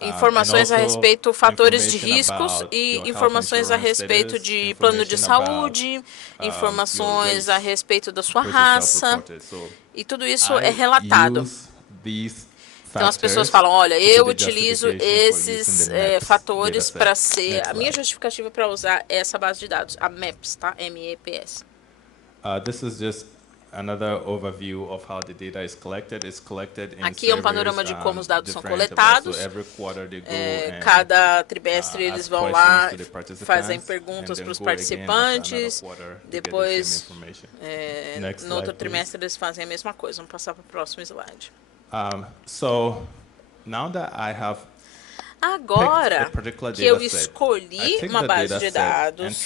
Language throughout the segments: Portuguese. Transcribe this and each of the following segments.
informações a respeito, fatores de riscos e informações a respeito de plano de saúde, informações a respeito da sua raça, e tudo isso é relatado. Então as pessoas falam, olha, eu utilizo esses fatores para ser a minha justificativa para usar essa base de dados, a MAPS, tá? M-E-P-S. This is just another overview of how the data is collected. It's collected in Aqui é um panorama de como os dados são coletados. Cada trimestre eles vão lá, fazem perguntas para os participantes. Depois, no outro trimestre, eles fazem a mesma coisa. Vamos passar para o próximo slide. So now that I have Agora que eu escolhi uma base de dados,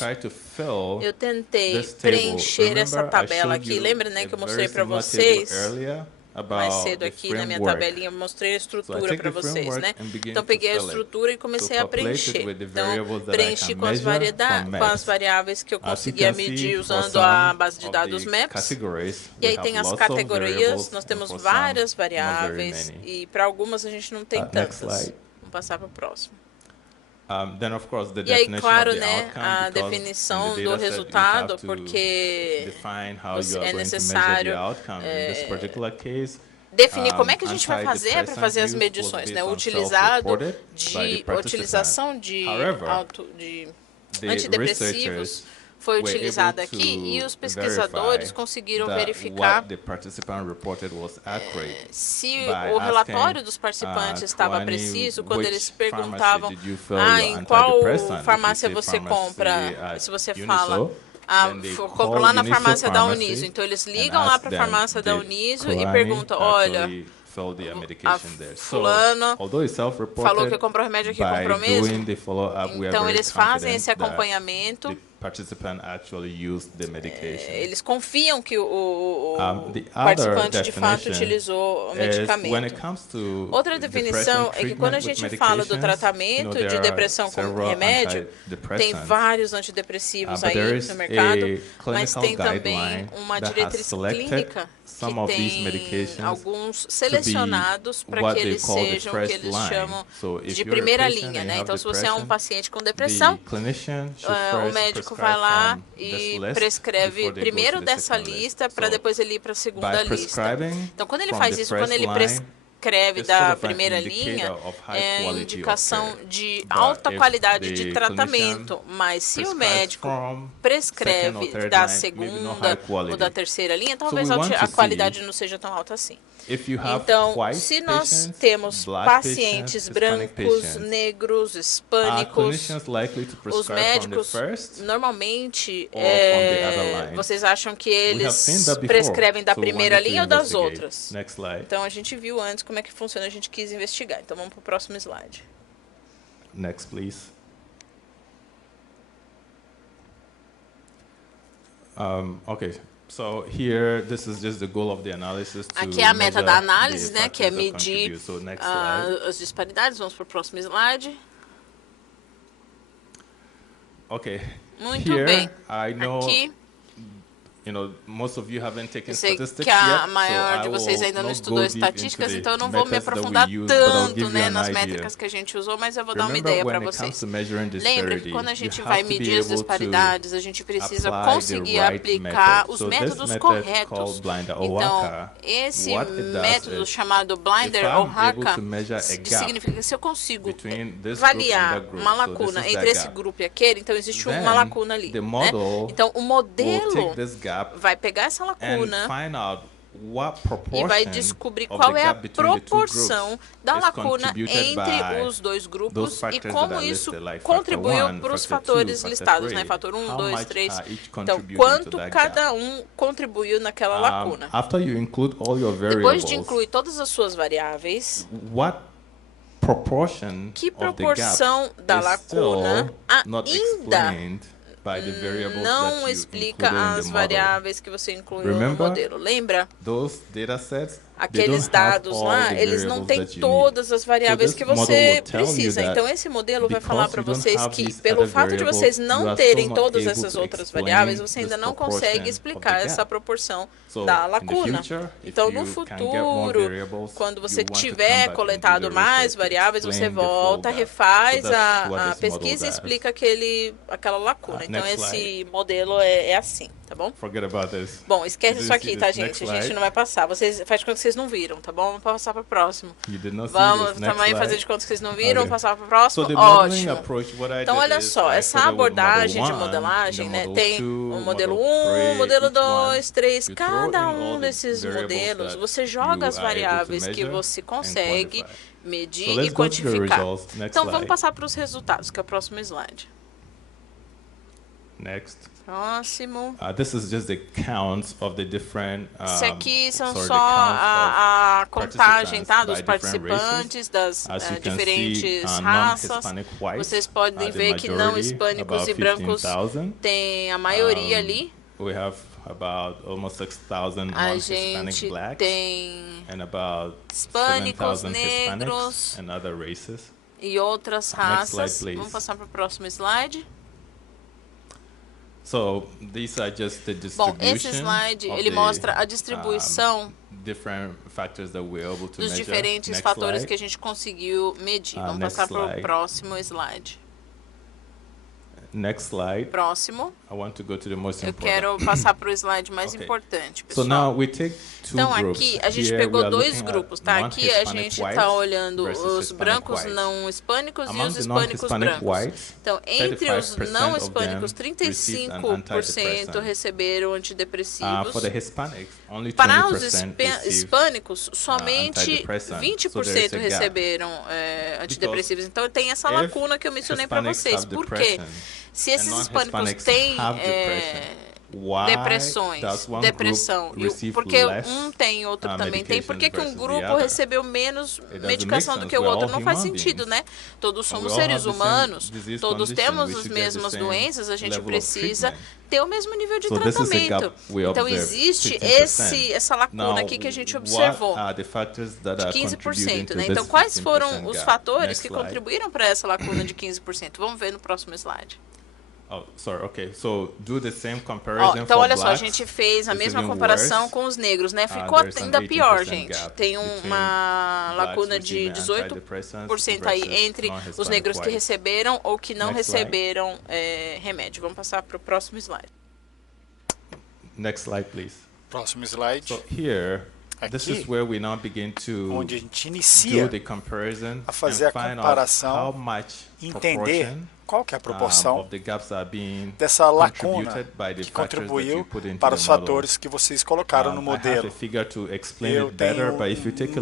eu tentei preencher essa tabela aqui. Lembra, né, que eu mostrei para vocês mais cedo aqui na minha tabelinha, eu mostrei a estrutura para vocês, né? Então, peguei a estrutura e comecei a preencher. Então, preenchi com as variáveis que eu conseguia medir usando a base de dados MAPS. E aí tem as categorias, nós temos várias variáveis e para algumas a gente não tem tantas. Vamos passar para o próximo. E aí, claro, né, a definição do resultado, porque é necessário definir como é que a a gente vai fazer para fazer as medições, né? Utilização de antidepressivos foi utilizada aqui e os pesquisadores conseguiram verificar se o relatório dos participantes estava preciso quando eles perguntavam em qual farmácia você compra, se você fala eu compro lá na farmácia da Uniso. Então, eles ligam lá para a farmácia da Uniso e perguntam, olha, fulano falou que comprou remédio aqui, comprou mesmo? Então, eles fazem esse acompanhamento. Eles confiam que o participante de fato utilizou o medicamento. Outra definição é que quando a gente fala do tratamento de depressão com remédio, tem vários antidepressivos aí no mercado, mas tem também uma diretriz clínica que tem alguns selecionados para que eles sejam o que eles chamam de primeira linha, né? Então, se você é um paciente com depressão, o médico vai lá e prescreve primeiro dessa lista para depois ele ir para a segunda lista. Então, quando ele faz isso, quando ele prescreve da primeira linha, é indicação de alta qualidade de tratamento, mas se o médico prescreve da segunda ou da terceira linha, talvez a qualidade não seja tão alta assim. Então, se nós temos pacientes brancos, negros, hispânicos, os médicos, normalmente, vocês acham que eles prescrevem da primeira linha ou das outras? Então, a gente viu antes como é que funciona, a gente quis investigar. Então, vamos para o próximo slide. Next, please. Okay. So here, this is just the goal of the analysis to aqui é a meta da análise, né, que é medir as disparidades. Vamos para o próximo slide. Okay. Muito bem. Aqui, eu sei que a maior de vocês ainda não estudou estatísticas, então eu não vou me aprofundar tanto, né, nas métricas que a gente usou, mas eu vou dar uma ideia para vocês. Lembre que quando a gente vai medir as disparidades, a gente precisa conseguir aplicar os métodos corretos. Então, esse método chamado Blinder ou Harca significa que se eu consigo avaliar uma lacuna entre esse grupo e aquele, então existe uma lacuna ali, né? Então, o modelo vai pegar essa lacuna e vai descobrir qual é a proporção da lacuna entre os dois grupos e como isso contribuiu para os fatores listados, né? Fator 1, 2, 3. Então, quanto cada um contribuiu naquela lacuna. Depois de incluir todas as suas variáveis, que proporção da lacuna ainda não explica as variáveis que você incluiu no modelo. Lembra? aqueles dados lá, eles não têm todas as variáveis que você precisa. Então, esse modelo vai falar para vocês que, pelo fato de vocês não terem todas essas outras variáveis, você ainda não consegue explicar essa proporção da lacuna. Então, no futuro, quando você tiver coletado mais variáveis, você volta, refaz a pesquisa e explica aquela lacuna. Então, esse modelo é assim, tá bom? Bom, esquece isso aqui, tá, gente? A gente não vai passar. Vocês faz de conta que vocês não viram, tá bom? Vamos passar para o próximo. Vamos também fazer de conta que vocês não viram, vamos passar para o próximo. Ótimo. Então, olha só, essa abordagem de modelagem, né? Tem o modelo 1, modelo 2, 3. Cada um desses modelos, você joga as variáveis que você consegue medir e quantificar. Então, vamos passar para os resultados, que é o próximo slide. Próximo. This is just the counts of the different. Isso aqui são só a contagem, tá, dos participantes das diferentes raças. Vocês podem ver que não hispânicos e brancos têm a maioria ali. We have about almost 6,000 non-Hispanic blacks and about hispânicos, negros and other races. E outras raças. Vamos passar para o próximo slide. So, these are just the distribution. Bom, esse slide ele mostra a distribuição dos diferentes fatores que a gente conseguiu medir. Vamos passar para o próximo slide. Next slide. Próximo. I want to go to the most Eu important. quero passar para o slide mais importante, pessoal. So now we take two então, groups. aqui a gente pegou dois grupos, tá? Aqui a gente está olhando os brancos não hispânicos e os hispânicos brancos. Então, entre os não hispânicos, 35% receberam antidepressivos. Para os hispânicos, somente 20% receberam antidepressivos. Então, tem essa lacuna que eu mencionei para vocês. Por quê? Se esses hispânicos têm depressão, porque um tem e outro também tem, por que um grupo recebeu menos medicação do que o outro? Não faz sentido, né? Todos somos seres humanos, todos temos as mesmas doenças, a gente precisa ter o mesmo nível de tratamento. Então, existe essa lacuna aqui que a gente observou, de 15%. Né? Então, quais foram os fatores que contribuíram para essa lacuna de 15%? Vamos ver no próximo slide. Então, olha só, a gente fez a mesma comparação com os negros, né? Ficou ainda pior, gente. Tem uma lacuna de 18% aí entre os negros que receberam ou que não receberam remédio. Vamos passar para o próximo slide. Next slide, please. Próximo slide. So here, this is where we now begin to onde a gente inicia a fazer a comparação, entender qual que é a proporção dessa lacuna que contribuiu para os fatores que vocês colocaram no modelo. Eu tenho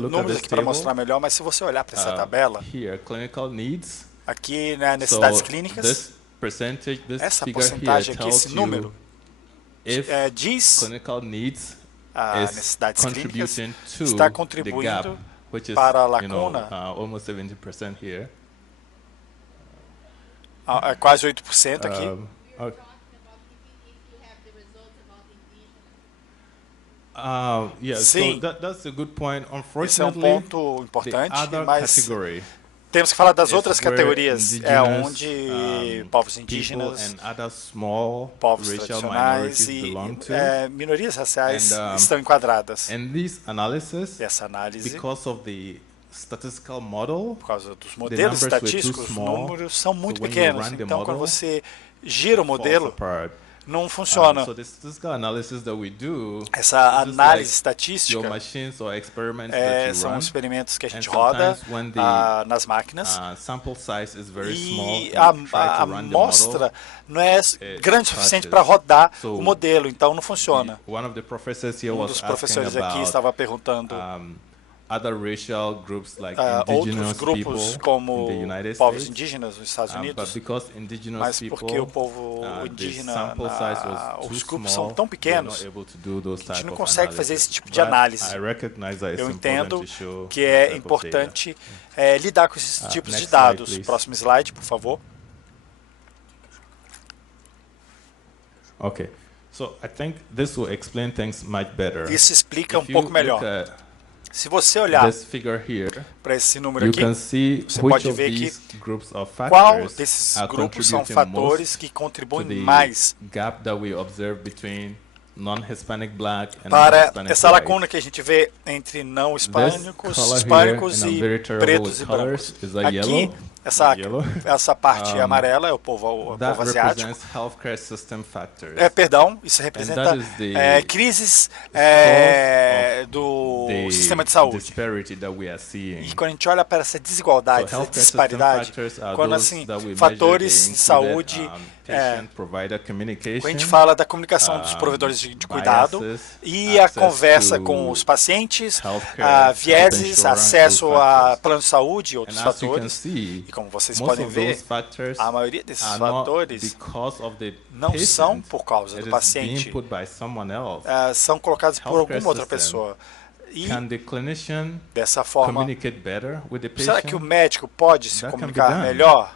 números aqui para mostrar melhor, mas se você olhar para essa tabela, aqui, né, necessidades clínicas, essa porcentagem aqui, esse número, diz as necessidades clínicas está contribuindo para a lacuna, quase 8% aqui. Sim, esse é um ponto importante, mas temos que falar das outras categorias, onde povos indígenas, povos tradicionais e minorias raciais estão enquadradas. E essa análise, por causa dos modelos estatísticos, os números são muito pequenos. Então, quando você gira o modelo, não funciona. Essa análise estatística são experimentos que a gente roda nas máquinas e a amostra não é grande o suficiente para rodar o modelo, então não funciona. Um dos professores aqui estava perguntando outros grupos como povos indígenas nos Estados Unidos, mas porque o povo indígena, os grupos são tão pequenos que a gente não consegue fazer esse tipo de análise. Eu entendo que é importante lidar com esses tipos de dados. Próximo slide, por favor. So I think this will explain things much better. Isso explica um pouco melhor. Se você olhar para esse número aqui, você pode ver que qual desses grupos são fatores que contribuem mais para essa lacuna que a gente vê entre não hispânicos, hispânicos e pretos e brancos. Aqui, essa parte amarela é o povo asiático. Perdão, isso representa crises do sistema de saúde. E quando a gente olha para essa desigualdade, essa disparidade, quando assim, fatores de saúde, quando a gente fala da comunicação dos provedores de cuidado e a conversa com os pacientes, vieses, acesso a plano de saúde e outros fatores. E como vocês podem ver, a maioria desses fatores não são por causa do paciente, são colocados por alguma outra pessoa. E, dessa forma, será que o médico pode se comunicar melhor?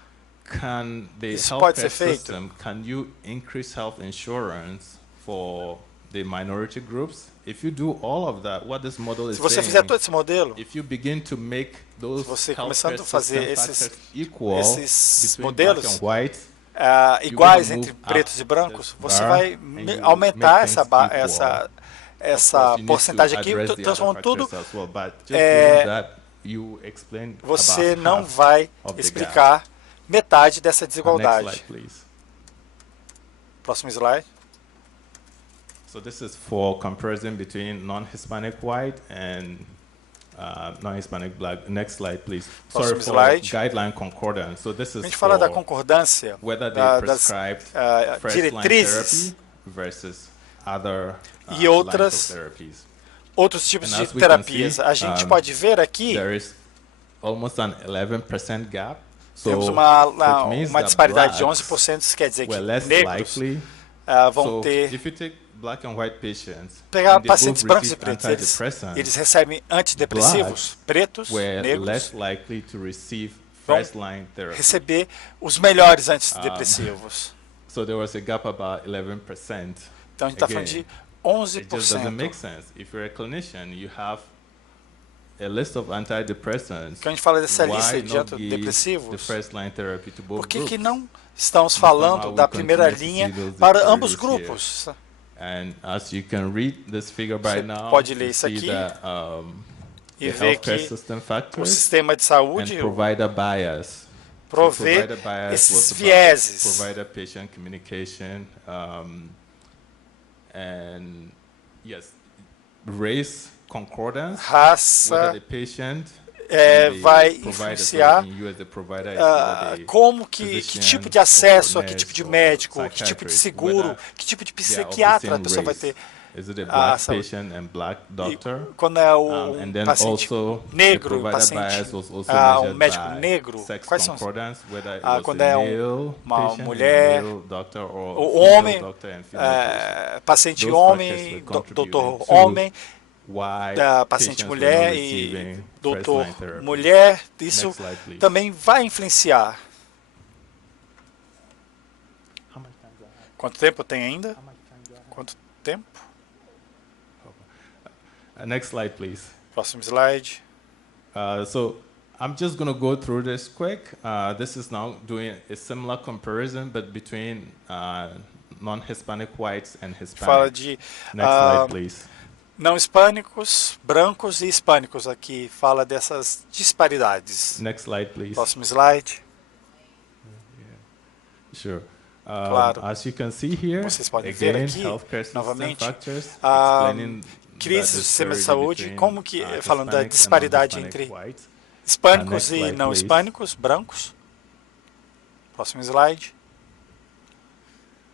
Isso pode ser feito? Can you increase health insurance for the minority groups? If you do all of that, what this model is se você fizer todo esse modelo, if you begin to make those se você começando a fazer esses modelos iguais entre pretos e brancos, você vai aumentar essa porcentagem aqui, transformando tudo. Você não vai explicar metade dessa desigualdade. Próximo slide. So this is for comparison between non-Hispanic white and non-Hispanic black. Next slide, please. Sorry, for guideline concordance. So this is a gente fala da concordância das diretrizes versus other e outros tipos de terapias. A gente pode ver aqui there is almost an 11% gap. Temos uma disparidade de 11%, isso quer dizer que negros vão ter... Pegar pacientes brancos e pretos, eles recebem antidepressivos, pretos, negros, vão receber os melhores antidepressivos. Então a gente está falando de 11%. Quando a gente fala dessa lista de antidepressivos, por que não estamos falando da primeira linha para ambos grupos? Você pode ler isso aqui e ver que o sistema de saúde provê esses vieses. Raça vai influenciar que tipo de acesso, a que tipo de médico, que tipo de seguro, que tipo de psiquiatra a pessoa vai ter. Quando é um paciente negro, um médico negro, quais são? Quando é uma mulher, o homem, paciente homem, doutor homem, paciente mulher e doutor mulher, isso também vai influenciar. Quanto tempo tem ainda? Quanto tempo? Next slide, please. Próximo slide. So I'm just going to go through this quick. This is now doing a similar comparison, but between non-Hispanic whites and Hispanics. Fala de next slide, please. Não hispânicos, brancos e hispânicos. Aqui fala dessas disparidades. Next slide, please. Próximo slide. Sure. Claro. As you can see here, vocês podem ver aqui, novamente, crise do sistema de saúde, como que, falando da disparidade entre hispânicos e não hispânicos, brancos. Próximo slide.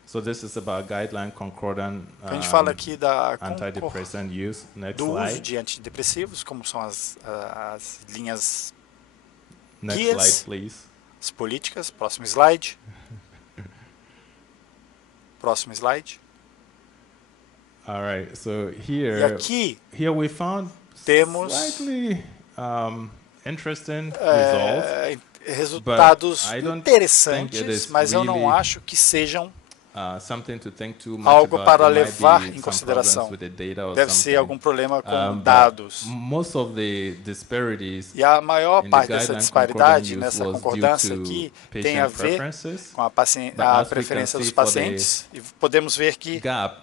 So this is about guideline concordant a gente fala aqui da antidepressant use. Do uso de antidepressivos, como são as linhas guias, slide, please. As políticas. Próximo slide. Próximo slide. All right, so here, e aqui we found temos slightly interesting results, resultados interessantes, mas eu não acho que sejam algo para levar em consideração. Deve ser algum problema com dados. E a maior parte dessa disparidade, nessa concordância aqui, tem a ver com a preferência dos pacientes. E podemos ver que a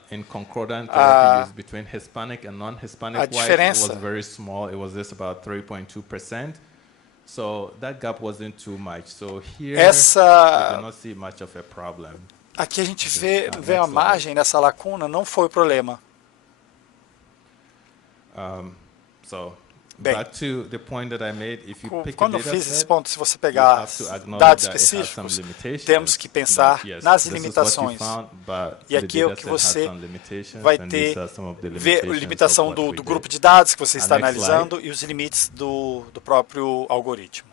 diferença So that gap wasn't too much. So here essa we do not see much of a problem. Aqui a gente vê a margem nessa lacuna, não foi o problema. Bem, quando eu fiz esse ponto, se você pegar dados específicos, temos que pensar nas limitações. E aqui é o que você vai ter, ver a limitação do grupo de dados que você está analisando e os limites do próprio algoritmo.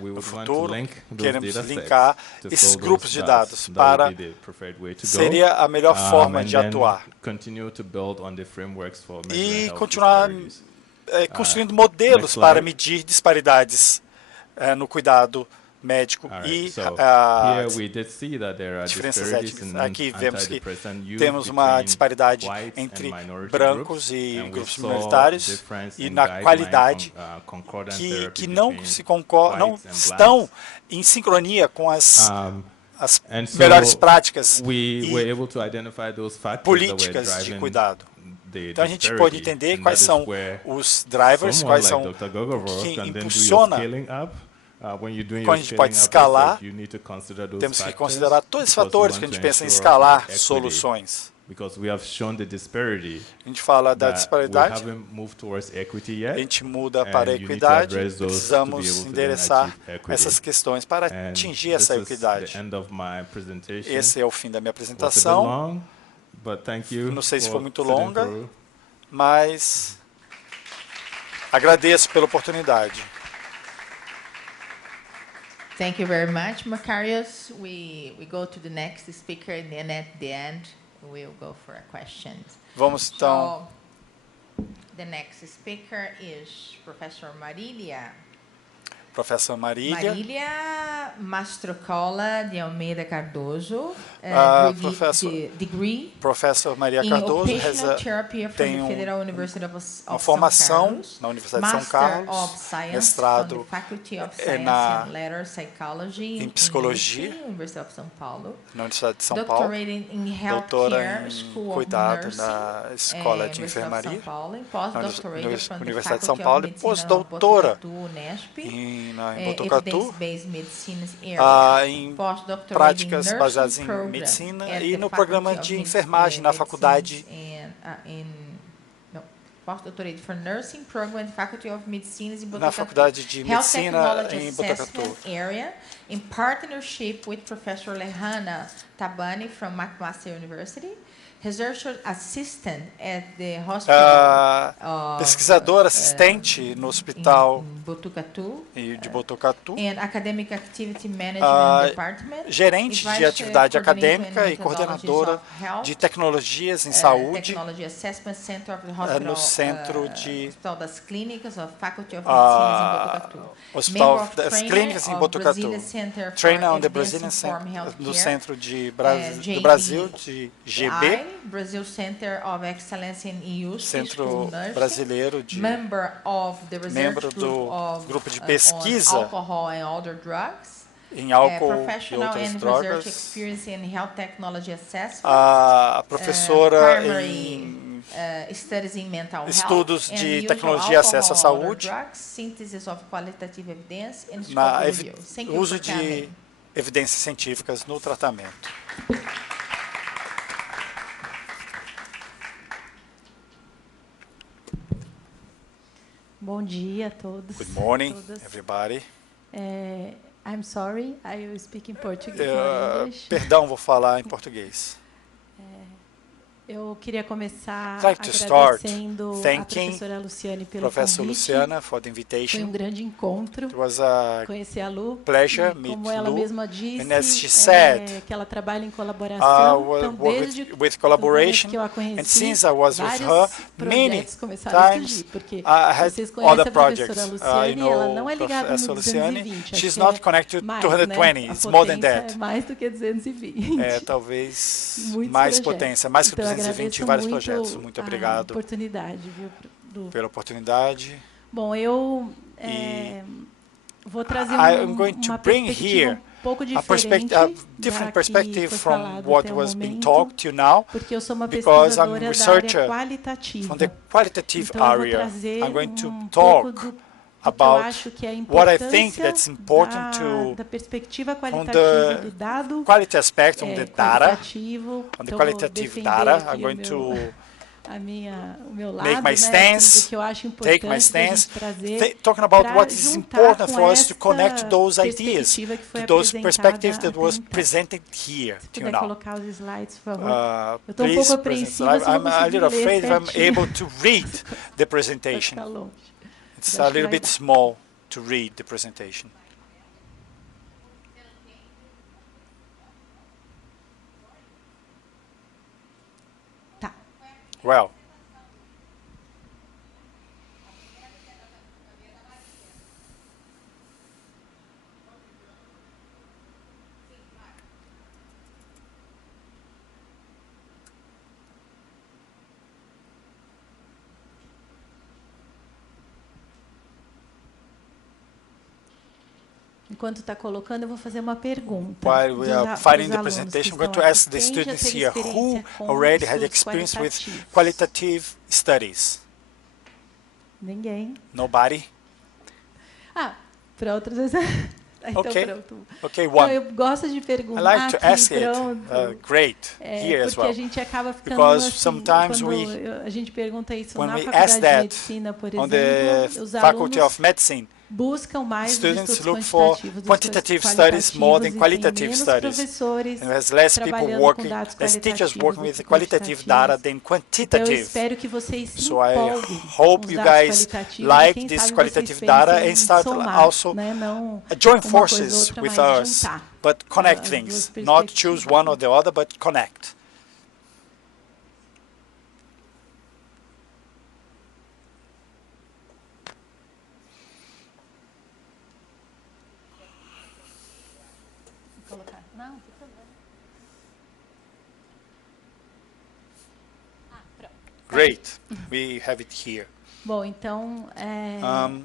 No futuro, queremos linkar esses grupos de dados para seria a melhor forma de atuar e continuar construindo modelos para medir disparidades no cuidado médico e diferenças étnicas. Aqui vemos que temos uma disparidade entre brancos e grupos minoritários e na qualidade que não estão em sincronia com as melhores práticas e políticas de cuidado. Então a gente pode entender quais são os drivers, quais são que impulsiona. Quando a gente pode escalar, temos que considerar todos esses fatores quando a gente pensa em escalar soluções. A gente fala da disparidade, a gente muda para a equidade, precisamos endereçar essas questões para atingir essa equidade. Esse é o fim da minha apresentação. Não sei se foi muito longa, mas agradeço pela oportunidade. Thank you very much, Macarius. We go to the next speaker, and then at the end, we'll go for a questions. Vamos então. So, the next speaker is Professor Marília. Professor Marília. Marília Mastrocola de Almeida Cardoso, degree Professor Maria Cardoso tem uma formação na Universidade de São Carlos, mestrado em psicologia na Universidade de São Paulo, doutora em cuidado na Escola de Enfermaria na Universidade de São Paulo e pós-doutora em Botucatu, em práticas baseadas em medicina e no programa de enfermagem na faculdade na faculdade de medicina em Botucatu. In partnership with Professor Lehana Tabani from McMaster University, researcher assistant at the hospital, pesquisador assistente no hospital de Botucatu, and academic activity management department, gerente de atividade acadêmica e coordenadora de tecnologias em saúde no centro de Hospital das Clínicas of Faculty of Medicine em Botucatu. Hospital das Clínicas em Botucatu. Trainer on the Brazilian Center do centro do Brasil de GB. Brazil Center of Excellence in Use, Centro Brasileiro de membro do grupo de pesquisa em álcool e outras drogas. A professora em estudos de tecnologia e acesso à saúde, uso de evidências científicas no tratamento. Bom dia a todos. Good morning, everybody. I'm sorry, I will speak in Portuguese. Perdão, vou falar em português. Eu queria começar like to start agradecendo a thanking professora Luciane pelo Professor convite. Luciana for the Foi invitation. grande encontro It was a conhecer a Lu. pleasure E meet como ela Lu. mesma And as she disse, said, que ela trabalha em colaboração. Então, work desde with o collaboration. que eu a And conheci, since I was with her, vários many projetos começaram a surgir, times porque I had vocês conhecem other a professora projects. Luciane, ela não é Professor ligada no Luciane, 220. she's acho not que connected to mais, 220, né? it's more than A that. é mais do que 220. Talvez Muitos mais projetos. potência, mais que Então, 220 e vários projetos. Muito obrigado oportunidade, viu, pela oportunidade. Bom, eu vou trazer I'm going to uma bring perspectiva here pouco a diferente different da perspective que foi from falado what até o was being momento, talked to now, porque eu sou uma because I'm a pesquisadora da área researcher qualitativa. from the qualitative Então, eu vou area. trazer I'm going to pouco talk do que eu about acho que é a what I think importância that's important to da perspectiva from qualitativa the do dado quality aspect, on the data, qualitativo. on the Então, qualitative vou data. defender I'm going aqui to o meu lado, make my né, stance, do que eu acho take my importante da gente stance, trazer talking about pra what is juntar important com for us to esta connect to those ideas, perspectiva que foi to those apresentada perspectives that até was então. presented here Se till puder now. colocar os slides, por favor. Eu estou um Please pouco present apreensiva se eu I'm vou a conseguir little ler afraid if I'm certinho. able to read the Vai presentation. ficar longe. It's Eu a acho que little vai bit dar. small to read the presentation. Tá. Well, Enquanto está colocando, eu vou fazer uma pergunta. while we are finding the presentation, I'm going to ask the students here who already had experience with qualitative studies. Ninguém. Nobody? Para outras vezes. Então, Okay. pronto. Okay, Então, one. eu gosto de I perguntar like to aqui, ask it. pronto. Great. Here as Porque well. a gente acaba ficando Because assim, sometimes quando a gente pergunta isso when na we faculdade ask de that medicina, por on exemplo, the os Faculty alunos of Medicine, buscam mais os students estudos look for quantitativos, quantitative studies more than e tem qualitative menos studies. professores And there's less people trabalhando working, com dados less teachers qualitativos working do with que qualitative data quantitativos. than Então, eu quantitative. espero que vocês se So I empolguem hope com os you dados guys qualitativos, like e quem this sabe qualitative vocês data pensem and em start somar, also né? Não join uma coisa ou forces outra, with mas us, juntar but connect as things, duas not choose perspectivas, one or the other, but connect. Colocar. Não, tem problema. Pronto. Great, we have it here. Bom, então, Um,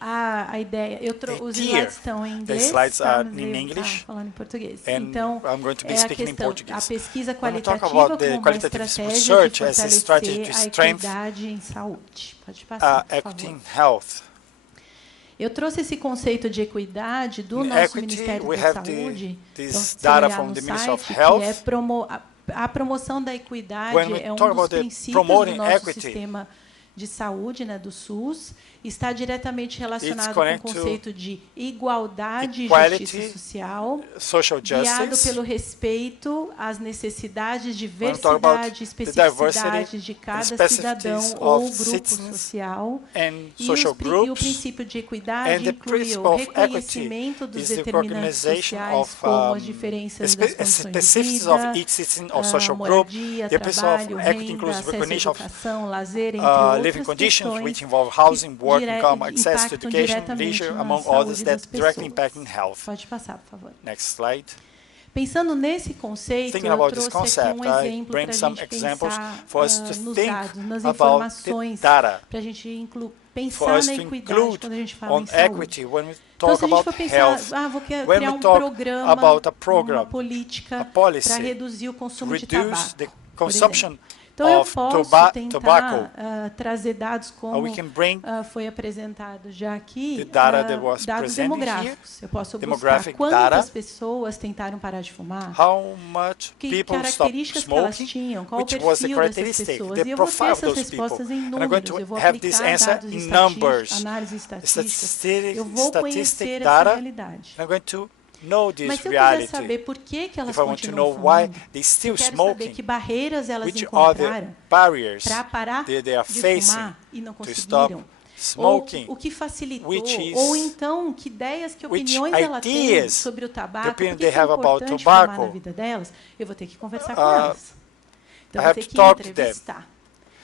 a ideia, os idea, slides estão em inglês, slides are mas in eu English, falando em português. and Então, I'm going to be a speaking in questão, a Portuguese. pesquisa When we talk qualitativa about the como uma qualitative estratégia research de as a strategy to fortalecer a strengthen equidade em saúde. Pode passar, por equity favor. in health. Eu trouxe esse conceito de equidade do nosso Equity, Ministério we da have Saúde. this Então, se data olhar from no the Ministry of site, Health. que é a promoção da equidade When we é um talk dos about the princípios do promoting nosso equity, sistema de saúde, né, do SUS, está diretamente relacionado com o connected to conceito de igualdade e equality, justiça social, social guiado justice. pelo respeito às necessidades, When we talk about diversidade e the diversity especificidades de and cada specificities cidadão ou of grupo citizens social. and E, social e o groups, princípio de and equidade the inclui principle o of equity reconhecimento dos is the determinantes recognition sociais, of como as diferenças das condições de specificities of vida, each citizen or social group. moradia, The principle of trabalho, equity renda, includes acesso à recognition of educação, lazer, entre living outras conditions, questões which involve housing, work, income, access to impactam education, diretamente leisure, na among saúde others, das that directly pessoas. impact in health. Pode passar, por favor. Next slide. Pensando nesse conceito, Thinking eu about this trouxe aqui concept, um I exemplo bring para a some gente examples pensar for us to nos think dados, nas about the informações, data, para a gente for pensar us na to equidade include quando a gente fala on em saúde. equity when we Então, talk se a gente about for pensar, health. vou criar When we um talk programa, about a program, uma política a policy, para reduzir o consumo de reduce tabaco, the por consumption exemplo. Então, eu of posso tobacco, tentar trazer dados como we can bring foi apresentado já aqui, the data that was dados presented demográficos. Eu posso buscar demographic quantas data, pessoas tentaram parar de fumar, how much que people stopped características que elas smoking, tinham, qual o which was the perfil dessas characteristic, pessoas. the E eu vou ter profile of essas those people. respostas em And I'm going números, to eu vou have this aplicar answer dados in numbers, análises estatísticas, statistic eu vou conhecer essa data, realidade. and I'm going to know Mas this se eu quiser reality, saber por que elas if I want to continuam know why fumando, they still eu quero saber smoking, que barreiras elas which are the encontraram barriers para parar they are de facing fumar e não to stop conseguiram. smoking, Ou o que facilitou, which is, ou então que ideias, que which opiniões ela tem ideas sobre o the tabaco, opinion por que they que é have about importante fumar na tobacco. vida delas, eu vou ter que conversar com Uh, elas. Então, I eu vou have ter to que talk to them. entrevistar.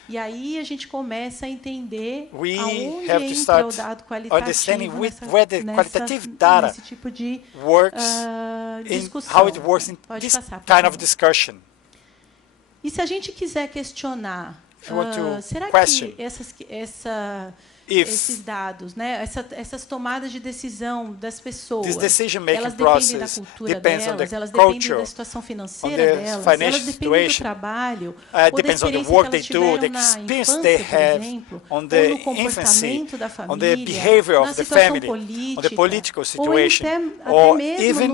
E aí a gente começa a entender We aonde have to entra start o dado understanding qualitativo where the qualitative data nesse tipo de works in discussão. how it works in Pode this passar, por kind of favor. discussion. E se a gente quiser questionar, If you want to será question que if esses dados, né, essas tomadas de decisão das pessoas, this decision-making elas dependem da process cultura depends on delas, the elas dependem culture, da situação on financeira the delas, financial elas dependem do situation, trabalho, ou da depends on the experiência work que elas they do, the tiveram na experience infância, they por have, exemplo, on ou the no infancy, comportamento da on the família, behavior na of the situação family, política, on the political ou situation, até or mesmo even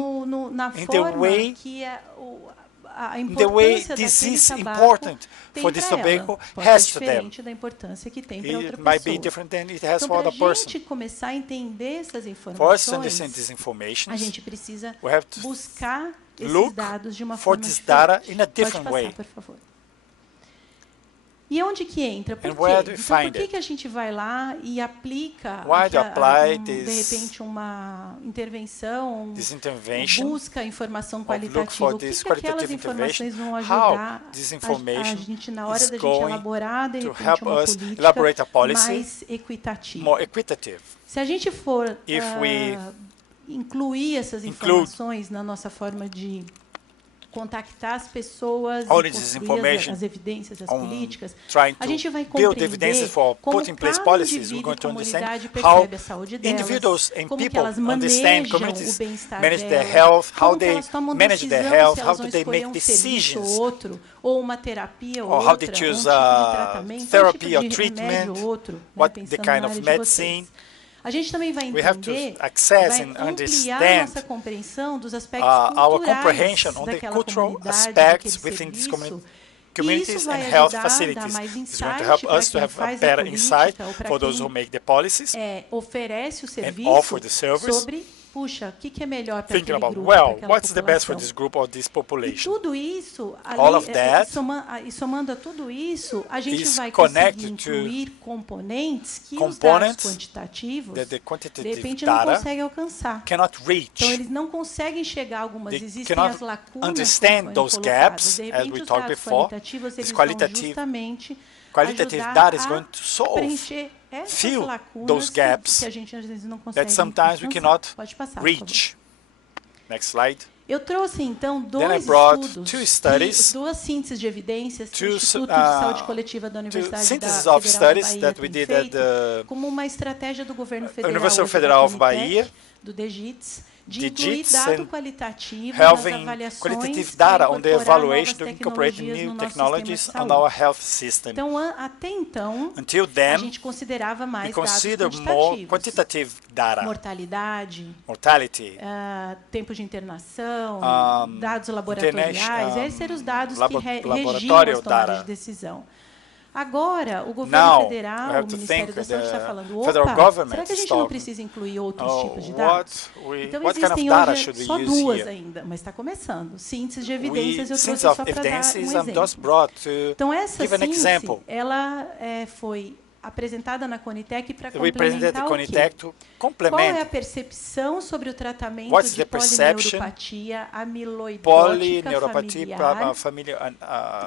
na in the forma way que a the way importância this daquele is tabaco important tem for this para ela. tobacco Pode has ser to them. diferente da importância que tem para outra It might be pessoa. different than it has Então, for para other a person. gente começar a entender essas For us to understand informações, these informations, a gente precisa we have to buscar esses look dados de uma for forma this diferente. data in a Pode different passar, way. por favor. E onde que entra? Por And quê? where do we Então, por find que, it? que a gente vai lá e aplica Why do apply de this- repente uma intervenção, This intervention busca informação of look qualitativa? for O que, this que aquelas qualitative informações intervention, vão how ajudar this a information gente na hora is da gente going elaborar de to repente help uma us política elaborate a policy mais equitativa? more equitative. Se a gente for If we incluir essas informações na nossa forma de contactar as pessoas all e this construir information as evidências, as on políticas, trying a gente vai to build compreender evidence for como putting in place cada policies, we're indivíduo going e to understand comunidade how percebe a saúde delas, individuals and como que people elas understand manejam communities, o bem-estar manage their delas, health, how como que they elas tomam manage their decisão health, se how elas do vão they escolher make serviço decisions, ou outro, ou uma terapia ou or how outra, they choose um tipo de tratamento, therapy um or tipo de remédio treatment, ou outro, what né, the pensando kind na of área de medicine. vocês. A gente também vai We have to entender, access vai and ampliar understand nossa compreensão dos aspectos our culturais comprehension on the daquela cultural comunidade, aspects daquele within these serviço. E communities isso and vai health ajudar a dar facilities. mais It's going to insight help para us to quem have a faz a better insight política ou para for those who quem make the policies oferece o and serviço offer the service, sobre, puxa, o que é melhor para thinking aquele about, grupo, para well, aquela what's the best for população. this group or this E population. tudo isso, All of that somando a tudo isso, a gente is vai connected conseguir to incluir componentes que os dados components quantitativos, that the de quantitative repente, não data conseguem alcançar. cannot reach. Então, eles não conseguem chegar a algumas, They existem cannot as lacunas understand como foram those colocadas. gaps, De as repente, we os talked dados before. qualitativos, This eles vão qualitative justamente data is ajudar going to a solve, preencher essas fill lacunas those gaps que a gente, às vezes, não consegue that sometimes we alcançar. cannot Pode passar, por favor. reach. Next slide. Eu trouxe, então, Then I dois brought estudos, two studies, duas sínteses de evidências que o two, Instituto de Saúde Coletiva da two Universidade synthesis Federal of da studies Bahia that we tem did at feito the como uma estratégia do governo federal, University hoje Federal da of Bahia, Unitec, do DEGITS, de the incluir JITS dado and qualitativo nas having avaliações qualitative para data on the incorporar evaluation novas to incorporate tecnologias no new nosso technologies sistema on de our saúde. health system. Então, até então, Until a then, gente considerava we mais dados consider more quantitativos. quantitative data, Mortalidade, mortality, tempo de internação, dados internet, laboratoriais, esses eram os dados que regiam laboratorial as tomadas data. de decisão. Agora, o governo Now, we federal, have o to Ministério think da Saúde está the falando, federal opa, government será que a is gente não talking, precisa incluir outros tipos de dados? Então, what kind of existem data hoje should we só use duas here? ainda, mas está começando. Síntese de We, evidências, eu since trouxe só of para dar um evidences, I'm just exemplo. brought to Então, essa give an síntese, example. ela foi apresentada na Conitec para We presented the complementar o quê? Conitec to Qual é complement a percepção sobre o tratamento What's de the perception? polineuropatia amiloidótica polyneuropatia familiar?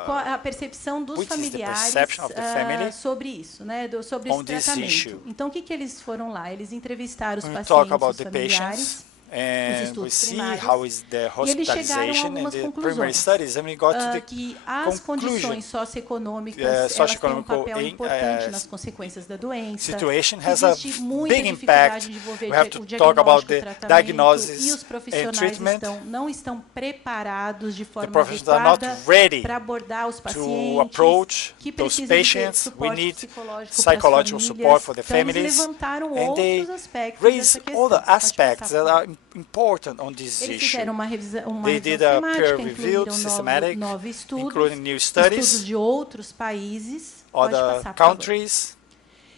Qual é a percepção dos which is the familiares perception of the family sobre isso, né? Sobre on esse this tratamento. issue. Então, o que eles foram lá? Eles entrevistaram os We pacientes, talk about os the familiares, patients and we estudos see primários, how is the e eles chegaram a hospitalization and algumas the primary conclusões. studies, and we got to the Que as conclusion. condições socioeconômicas elas têm um Socioeconomical papel importante nas consequências da doença. situation has a Existe muita big dificuldade impact. de envolver We have to o talk about diagnóstico, o the tratamento, diagnosis e os and profissionais treatment. não estão preparados de The forma professionals are not adequada ready para abordar os to pacientes approach que those precisam de patients. We suporte need psicológico psychological para as support for the famílias. Então, eles families, levantaram and they outros aspectos raise dessa questão. all the Pode passar, aspects por that favor. are important on this Eles issue. fizeram uma revisão They did a sistemática, peer-reviewed, incluíram systematic, nove estudos, including new estudos studies, de outros países. Pode other passar, por favor. countries.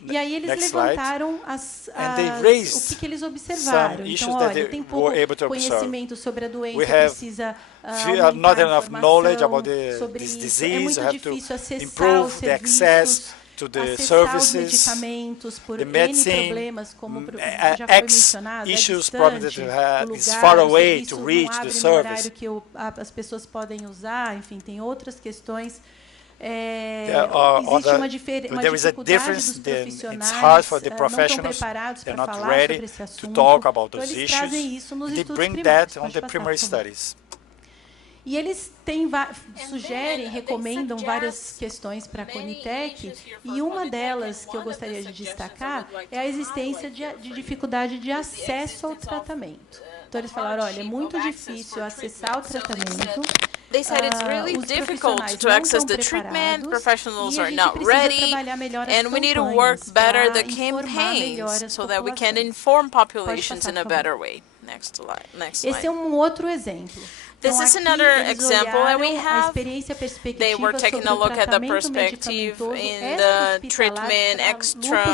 E aí eles levantaram o que eles observaram. Então, olha, tem pouco conhecimento sobre a doença, precisa not enough knowledge about sobre this isso. disease. É muito Have difícil to acessar improve os the access serviços, to the acessar os services, medicamentos por the N medicine, problemas, como já foi mencionado, issues, é problems distante, that o is lugar, far o away serviço to não reach the abre no service. horário que as pessoas podem usar, enfim, tem outras questões. Existe uma dificuldade dos profissionais não estão preparados para falar sobre esse assunto. Então, eles trazem isso nos estudos primários. E eles sugerem, recomendam várias questões para a Conitec, e uma delas que eu gostaria de destacar é a existência de dificuldade de acesso ao tratamento. Então, eles falaram, olha, é muito difícil acessar o tratamento. They said it's really difficult to access the treatment, professionals are not ready, and we need to work better the campaigns so that we can inform populations in a better way. Next slide. Esse é um outro exemplo. This is another example, and we have, they were taking a look at the perspective in the treatment extra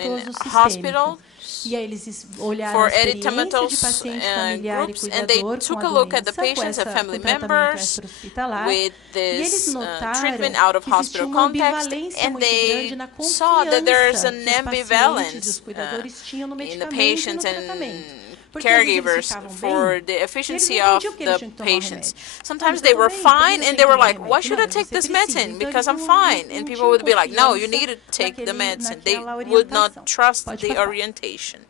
in hospital, e aí eles olharam a experiência de paciente familiar e cuidador com a doença, com esse tratamento extra-hospitalar, e eles notaram que existe uma ambivalência muito grande na confiança que os pacientes e os cuidadores tinham no medicamento e no tratamento. Caregivers for the efficiency of the patients. Sometimes they were fine and they were like, why should I take this medicine? Because I'm fine. And people would be like, no, you need to take the medicine. They would not trust the orientation.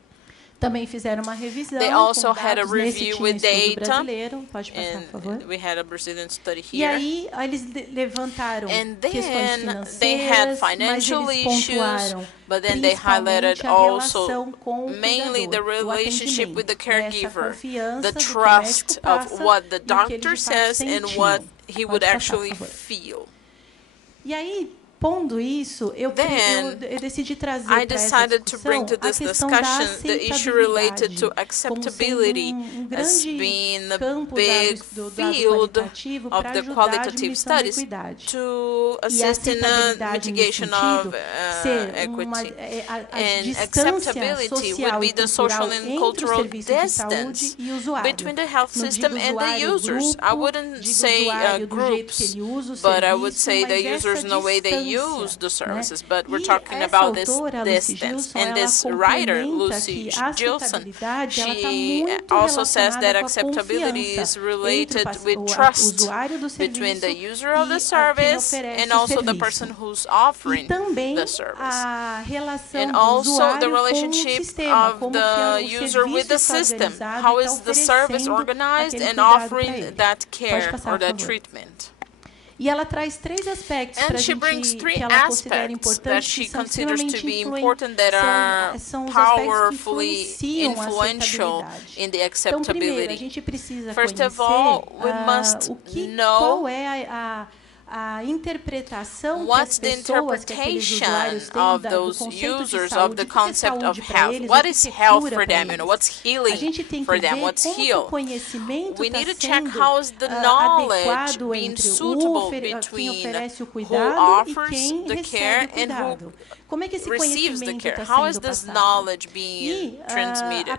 Também fizeram uma revisão. They also had a review with data. Pode passar, por favor. We had a Brazilian study here. E aí eles levantaram questões financeiras, they had financial issues, but then they highlighted also mainly the relationship with the caregiver, the trust of what the doctor says and what he would actually feel. E aí, pondo isso, eu decidi trazer para essa discussão a questão da aceitabilidade como as being the big field of the qualitative studies to assist in the mitigation of equity. And acceptability would be the social and cultural distance between the health system and the users. I wouldn't say groups, but I would say the users in the way they use the services, but we're talking about this distance. And this writer, Lucy Gilson, she also says that acceptability is related with trust between the user of the service and also the person who's offering the service. And also the relationship of the user with the system. How is the service organized and offering that care or that treatment? E ela traz três aspectos para a gente que ela considera importantes, que são extremamente são os aspectos que influenciam a aceitabilidade. Então, primeiro, a gente precisa conhecer qual é a interpretação que as pessoas, que aqueles usuários têm do conceito de saúde, o que é saúde para eles, what is health for them, eles. what's healing for them, what's healed. We need to check how is the knowledge being suitable between who offers the care and who receives the care. How is this knowledge being transmitted?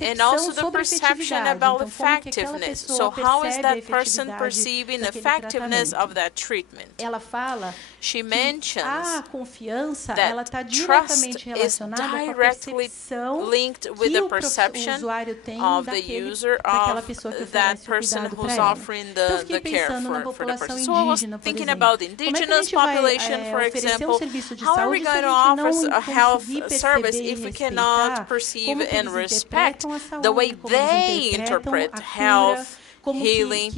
And also the perception about effectiveness. So how is that person perceiving effectiveness of that treatment? Ela fala she mentions that trust is directly linked with the perception of the user of that person who's offering the care for the person. So I was thinking about the indigenous population, for example. How are we going to offer a health service if we cannot perceive and respect the way they interpret health, healing,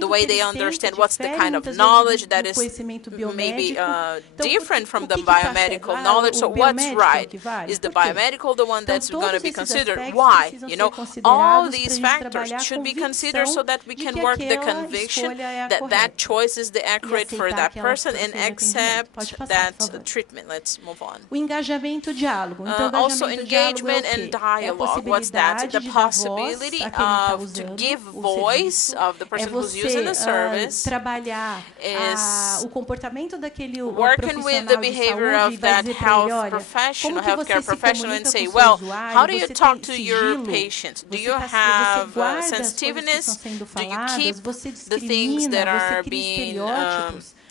the way they understand what's the kind of knowledge that is maybe different from the biomedical knowledge. So what's right? Is the biomedical the one that's going to be considered? Why? All these factors should be considered so that we can work the conviction that that choice is the accurate for that person and accept that treatment. Let's move on. Also engagement and dialogue. What's that? The possibility of to give voice voice of the person who's using the service, trabalhar o comportamento daquele working with the behavior of that healthcare professional and say, well, how do you talk to your patients? Do you have sensitiveness? Do you keep the things that are being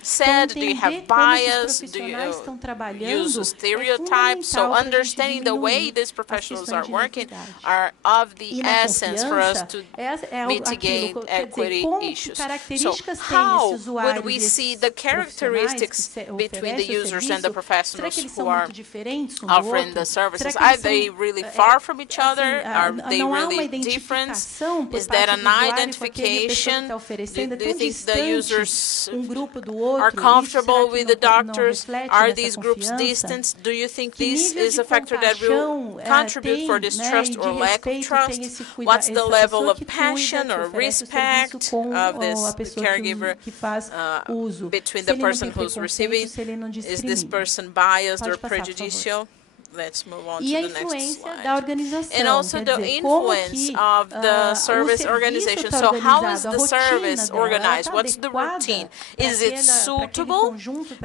said? Do you have bias? Do you use stereotypes? So understanding the way these professionals are working are of the essence for us to mitigate equity issues. So how would we see the characteristics between the users and the professionals who are offering the services? Are they really far from each other? Are they really different? Is that an identification? Do you think the users are comfortable with the doctors? Are these groups distant? Do you think this is a factor that will contribute for this trust or lack of trust? What's the level of passion or respect of this caregiver between the person who's receiving? Is this person biased or prejudicial? Let's move on to the next slide. And also the influence of the service organization. So how is the service organized? What's the routine? Is it suitable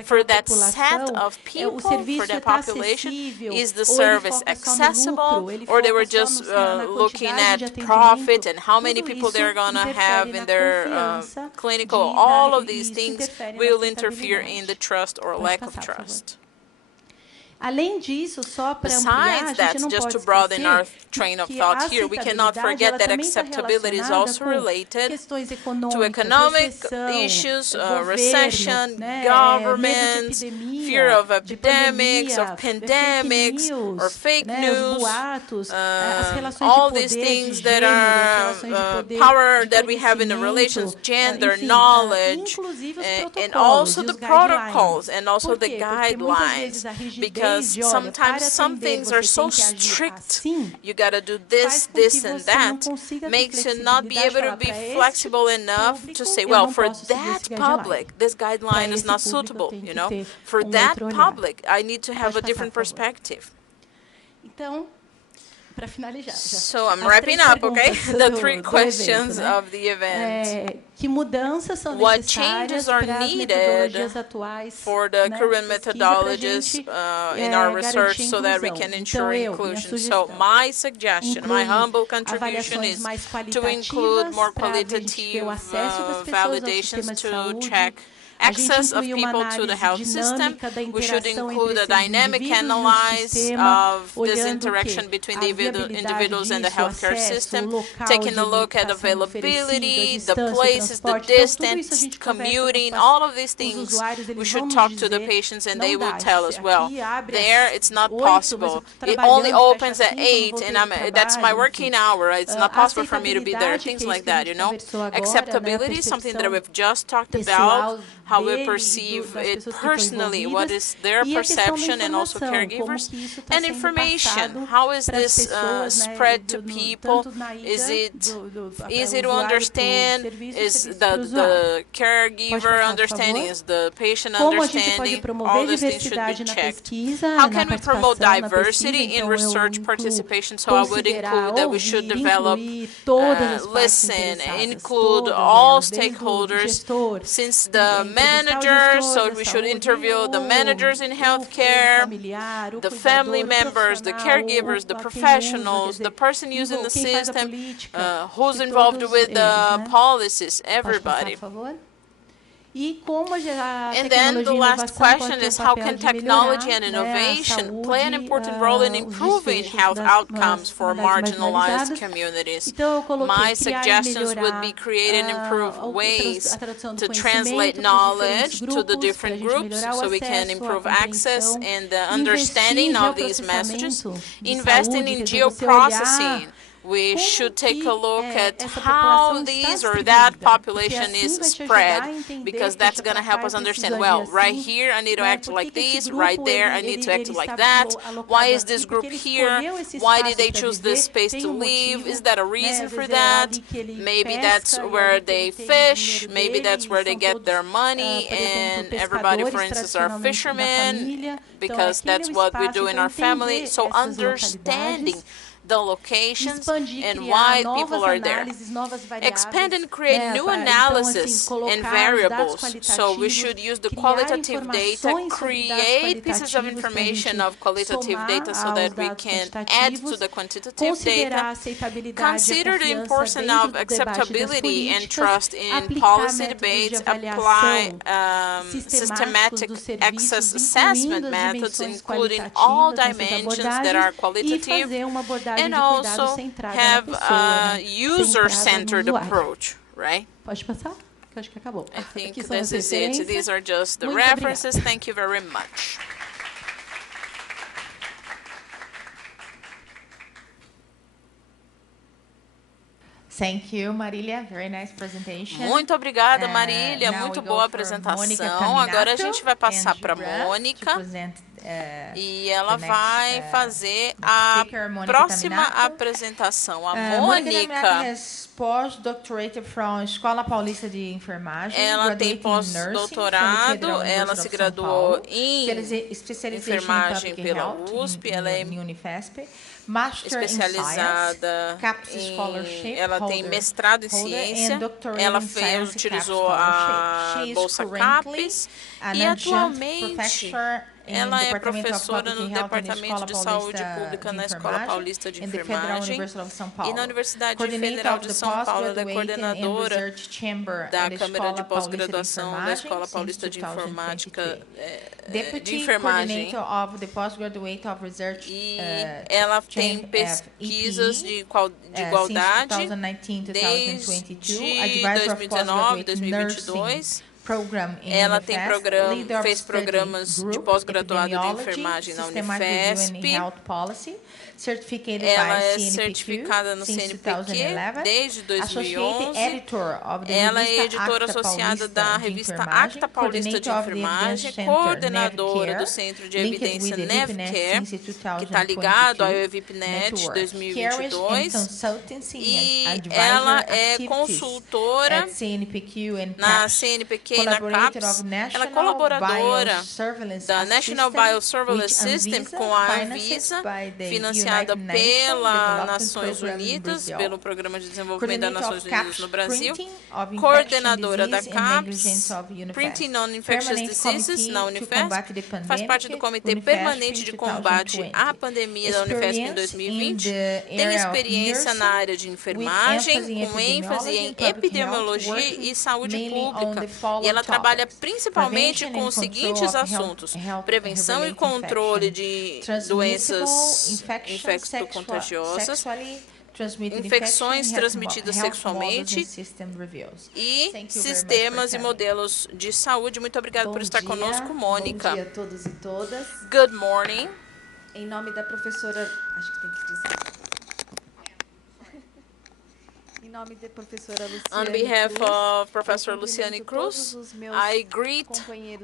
for that set of people, for that population? Is the service accessible? Or they were just looking at profit and how many people they're going to have in their clinical? All of these things will interfere in the trust or lack of trust. Besides that, just to broaden our train of thought here, we cannot forget that acceptability is also related to economic issues, recession, governments, fear of epidemics, of pandemics, or fake news, all these things that are power that we have in the relations, gender, knowledge, and also the protocols and also the guidelines, because sometimes some things are so strict, you gotta do this, this, and that, makes you not be able to be flexible enough to say, well, for that public, this guideline is not suitable, you know. For that public, I need to have a different perspective. So I'm wrapping up, okay? The three questions of the event. What changes are needed for the current methodologies in our research so that we can ensure inclusion? So my suggestion, my humble contribution is to include more qualitative validations to check access of people to the health system. We should include a dynamic analysis of this interaction between the individuals and the healthcare system, taking a look at availability, the places, the distance, commuting, all of these things. We should talk to the patients and they will tell us, well, there it's not possible. It only opens at 8 and that's my working hour. It's not possible for me to be there. Things like that, you know. Acceptability is something that we've just talked about, how we perceive it personally, what is their perception, and also caregivers. And information, how is this spread to people? Is it easy to understand? Is the caregiver understanding? Is the patient understanding? All these things should be checked. How can we promote diversity in research participation? So I would include that we should develop, listen, include all stakeholders, since the managers, so we should interview the managers in healthcare, the family members, the caregivers, the professionals, the person using the system, who's involved with the policies, everybody. And then the last question is, how can technology and innovation play an important role in improving health outcomes for marginalized communities? My suggestions would be create and improve ways to translate knowledge to the different groups so we can improve access and the understanding of these messages. Investing in geoprocessing. We should take a look at how these or that population is spread, because that's going to help us understand, well, right here I need to act like this, right there I need to act like that. Why is this group here? Why did they choose this space to live? Is that a reason for that? Maybe that's where they fish, maybe that's where they get their money, and everybody, for instance, are fishermen, because that's what we do in our family. So understanding the locations expandir, and criar why novas people are there. análises, novas variáveis, Expand and create new analysis então, assim, and colocar os dados variables. So we should use the qualitative data, create pieces of information of qualitative data so that we can add to the quantitative data, consider the importance of acceptability and trust in policy debates, apply systematic access assessment methods, including all dimensions that are qualitative, and also have a user-centered approach, right? Pode passar? Que eu acho que acabou. I think this is it. These are just the references. Thank you very much. Thank you, Marília. Very nice presentation. Muito obrigada, Marília. Muito boa apresentação. Agora a gente vai passar para a Mônica. E ela vai fazer a próxima apresentação. A Mônica, Escola Paulista de Enfermagem. Ela tem pós-doutorado, ela se graduou em enfermagem pela USP, ela é especializada em, ela tem mestrado em ciência, ela utilizou a Bolsa CAPES e atualmente ela é professora no Departamento de Saúde Pública na Escola Paulista de Enfermagem e na Universidade Federal de São Paulo. Ela é coordenadora da Câmara de Pós-Graduação da Escola Paulista de Informática de Enfermagem. E ela tem pesquisas de igualdade desde 2019, 2022. Ela tem fez programas de pós-graduado de enfermagem na Unifesp. Ela é certificada no CNPq desde 2011. Ela é editora associada da revista Acta Paulista de Enfermagem, coordenadora do Centro de Evidência NevCare, que está ligado ao EVIPNet 2022. E ela é consultora na CNPq e na CAPES. Ela é colaboradora da National Biosurveillance System com a Anvisa, financiada pelas Nações Unidas, pelo Programa de Desenvolvimento das Nações Unidas no Brasil, coordenadora da CAPES, Printing on Infectious Diseases na Unifesp, faz parte do Comitê Permanente de Combate à Pandemia da Unifesp em 2020, tem experiência na área de enfermagem, com ênfase em epidemiologia e saúde pública, e ela trabalha principalmente com os seguintes assuntos: prevenção e controle de doenças infecto-contagiosas, infecções transmitidas sexualmente e sistemas e modelos de saúde. Muito obrigada por estar conosco, Mônica. Bom dia a todos e todas. Good morning. Em nome da professora... Acho que tem que dizer. On behalf of Professor Luciane Cruz, I greet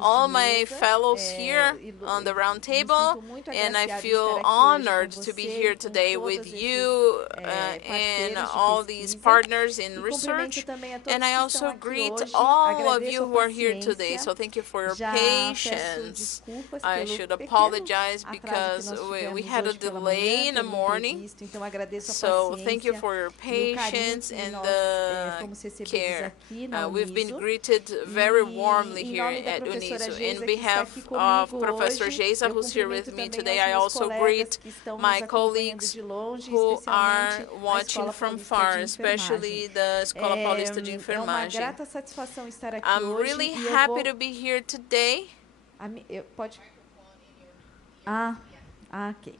all my fellows here on the round table, and I feel honored to be here today with you and all these partners in research. And I also greet all of you who are here today, so thank you for your patience. I should apologize because we had a delay in the morning, so thank you for your patience and the care. We've been greeted very warmly here at Uniso. In behalf of Professor Geisa, who's here with me today, I also greet my colleagues who are watching from far, especially the Escola Paulista de Enfermagem. I'm really happy to be here today. Ok.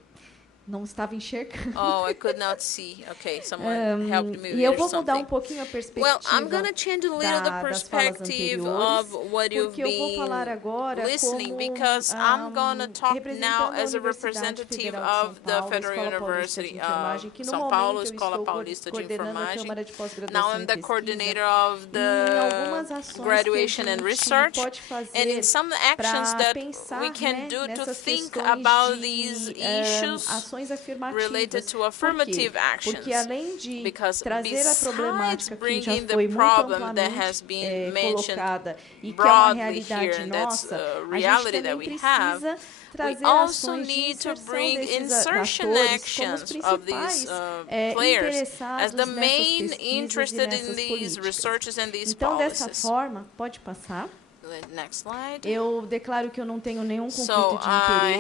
Não estava enxergando. Oh, I could not see. Okay, someone helped me e eu vou mudar um pouquinho a perspectiva. Well, I'm going to change a little the perspective of what you've been listening, because I'm going to talk now as a representative of the Federal University of São Paulo, Escola Paulista de Enfermagem. Now I'm the coordinator of the graduation and research, and in some actions that we can do to think about these issues ações afirmativas. related to affirmative actions. Porque além de Because trazer a problemática que já bringing the foi muito problem that amplamente has been mentioned colocada e que é uma broadly realidade here, and that's nossa, a a gente reality that também we have, precisa we trazer also ações de need to inserção bring desses insertion atores como os actions of principais these players as interessados the nessas main pesquisas e interested in nessas these políticas. researches and these Então, dessa policies. forma, pode passar. Next slide. Eu declaro que eu não tenho nenhum conflito de I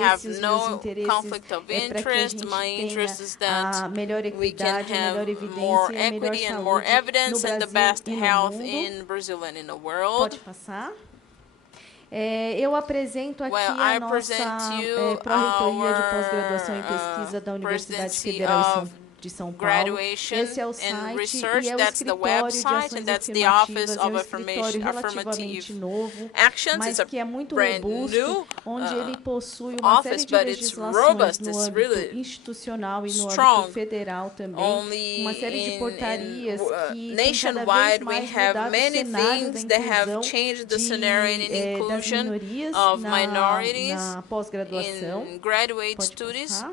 have interesses. Os no meus interesses conflict of é para que a interest. gente My interest is tenha that a melhor we can equidade, a melhor have more evidência e a melhor equity and more saúde no evidence and the Brasil best e no health mundo. in Brazil and in the world. Pode passar. Eu apresento aqui a nossa Pró-Reitoria de Pós-Graduação e Pesquisa da Universidade Federal de São Paulo. Esse é o site e é o escritório de ações afirmativas, é um escritório relativamente novo, mas que é muito robusto, onde ele possui uma série de legislações no âmbito institucional e no âmbito federal também, uma série de portarias que tem cada vez mais mudado o cenário da inclusão das minorias na pós-graduação. Pode passar.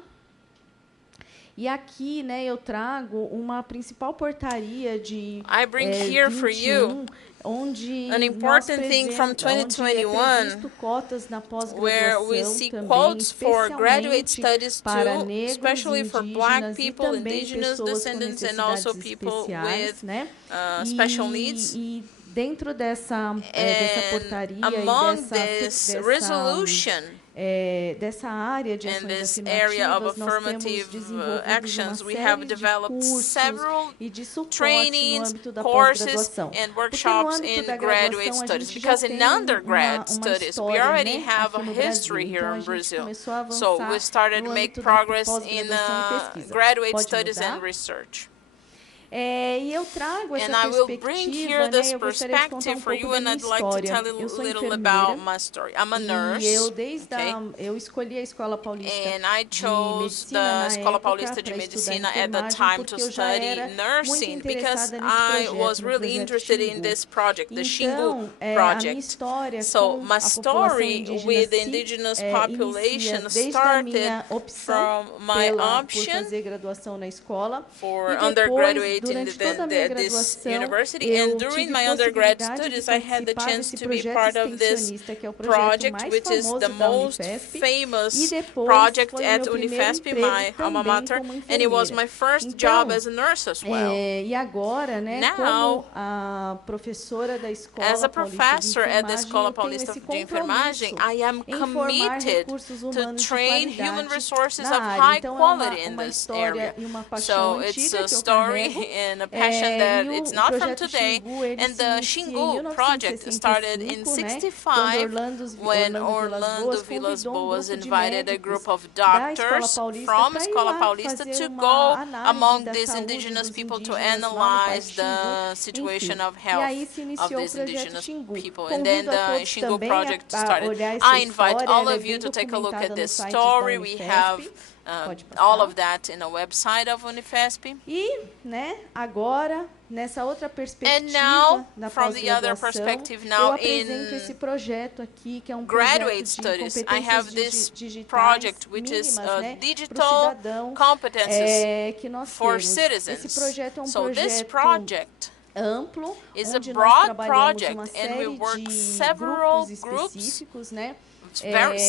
E aqui, né, eu trago uma principal portaria de 21, onde an important thing from é 2021 cotas na where we see quotes for graduate studies too, especially for black people, indigenous descendants, and also people with special needs. E dentro dessa portaria e dessa resolution, dessa área de ações afirmativas, nós temos desenvolvido uma série de cursos e de suporte no âmbito da pós-graduação. Porque no âmbito da graduação, a gente já tem uma história, né, aqui no Brasil. Então, a gente começou a avançar no âmbito da pós-graduação e pesquisa. Pode mudar? E eu trago essa perspectiva, né? Eu gostaria de contar um pouco da minha história. Eu sou enfermeira e eu eu escolhi a Escola Paulista de Medicina at the time to study nursing because I was really interested in this project, the Xingu project. So my story with the indigenous population started from my option for undergraduate in this university, and during my undergrad studies I had the chance to be part of this project, which is the most famous project at Unifesp, my alma mater, and it was my first job as a nurse as well. Now, as a professor at the Escola Paulista de Enfermagem, I am committed to train human resources of high quality in this area. So it's a story and a passion that it's not from today. And the Xingu project started in '65 when Orlando Vilas Boas invited a group of doctors from Escola Paulista to go among these indigenous people to analyze the situation of health of these indigenous people. And then the Xingu project started. I invite all of you to take a look at this story. We have all of that in the website of Unifesp. E, agora, nessa outra perspectiva da pós-graduação, eu apresento esse projeto aqui, que é projeto de competências digitais mínimas, digital competences que nós for temos. citizens. Esse projeto This project amplo, is onde a nós broad trabalhamos project, uma and série we work de several grupos específicos,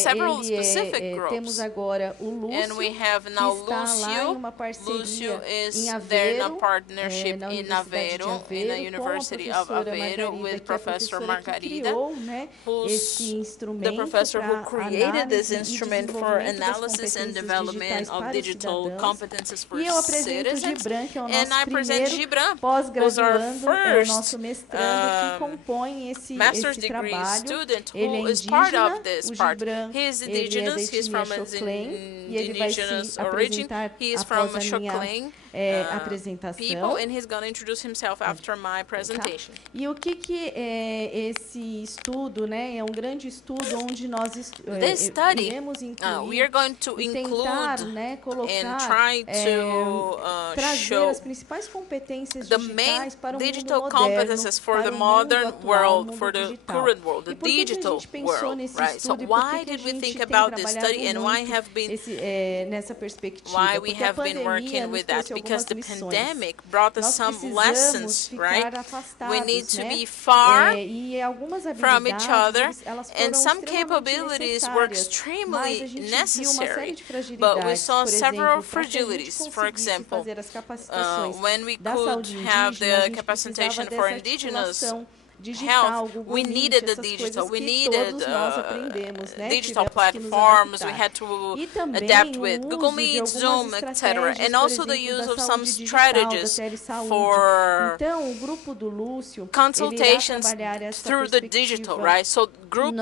several specific groups. Temos agora o Lúcio, and we have now que está lá em uma parceria em Aveiro, na Universidade de Aveiro, with com a Professor professora que Margarida, criou, esse instrumento para this instrument for analysis and development of digital competences for citizens. And I present Gibran, who's our first nosso mestrando que compõe esse degree trabalho. student Ele who é is part indígena, of this o part. Gibran, He is ele é da indigenous, he's etnia from an Xoclen, e ele vai se indigenous origin. apresentar He is após from a minha Xoclen. apresentação. People, and he's going to introduce himself after my presentation. E o que esse estudo, né? É um grande estudo onde nós iremos incluir we are going to tentar, né, colocar, trazer as principais competências digitais para o mundo moderno, for the modern world, for the current world, the digital world, right? So why did we think about this study, and why have been nessa perspectiva? Why we have been working with that? Because the pandemic brought us some lessons, right? We need to be far from each other, and some capabilities were extremely necessary, but we saw several fragilities. For example, when we could have the capacitation for indigenous health, we needed the digital, we needed digital platforms, we had to adapt with Google Meet, Zoom, etc. And also the use of some strategies for consultations through the digital, right? So group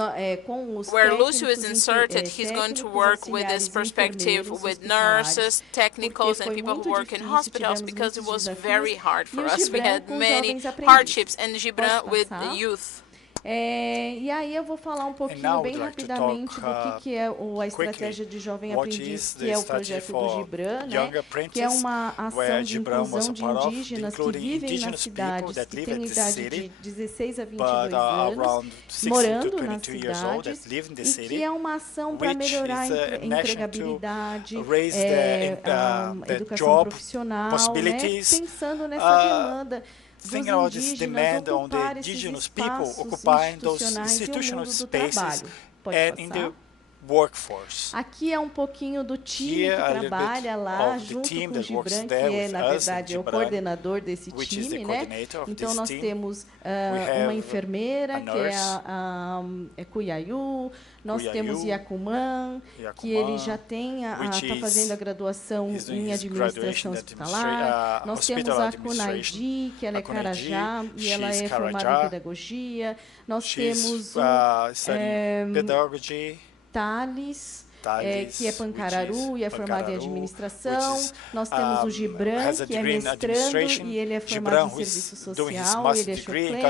where Lúcio is inserted, he's going to work with this perspective with nurses, technicals, and people who work in hospitals, because it was very hard for us. We had many hardships, and Gibran with the youth. E aí eu vou falar um pouquinho bem rapidamente do que é a estratégia de jovem aprendiz, que é o projeto do Gibran, né, que é uma ação de inclusão de indígenas que vivem nas cidades, que têm idade de 16 a 22 anos, morando nas cidades, e que é uma ação para melhorar a empregabilidade, a educação profissional, né, pensando nessa demanda thinking about this demand on the indigenous people occupying those institutional spaces and in the workforce. Aqui é um pouquinho do time que trabalha lá junto com o Gibran, que é, na verdade, o coordenador desse time, né? Então, nós temos uma enfermeira, que é a Cuiaú, nós temos Yacuman, que ele já está fazendo a graduação em administração hospitalar. Nós temos a Kunaidi, que ela é Carajá, e ela é formada em pedagogia. Nós temos o Thales, que é Pancararu e é formado em administração. Nós temos o Gibran, que é mestrando e ele é formado em serviço social. Ele é Choclen, ele é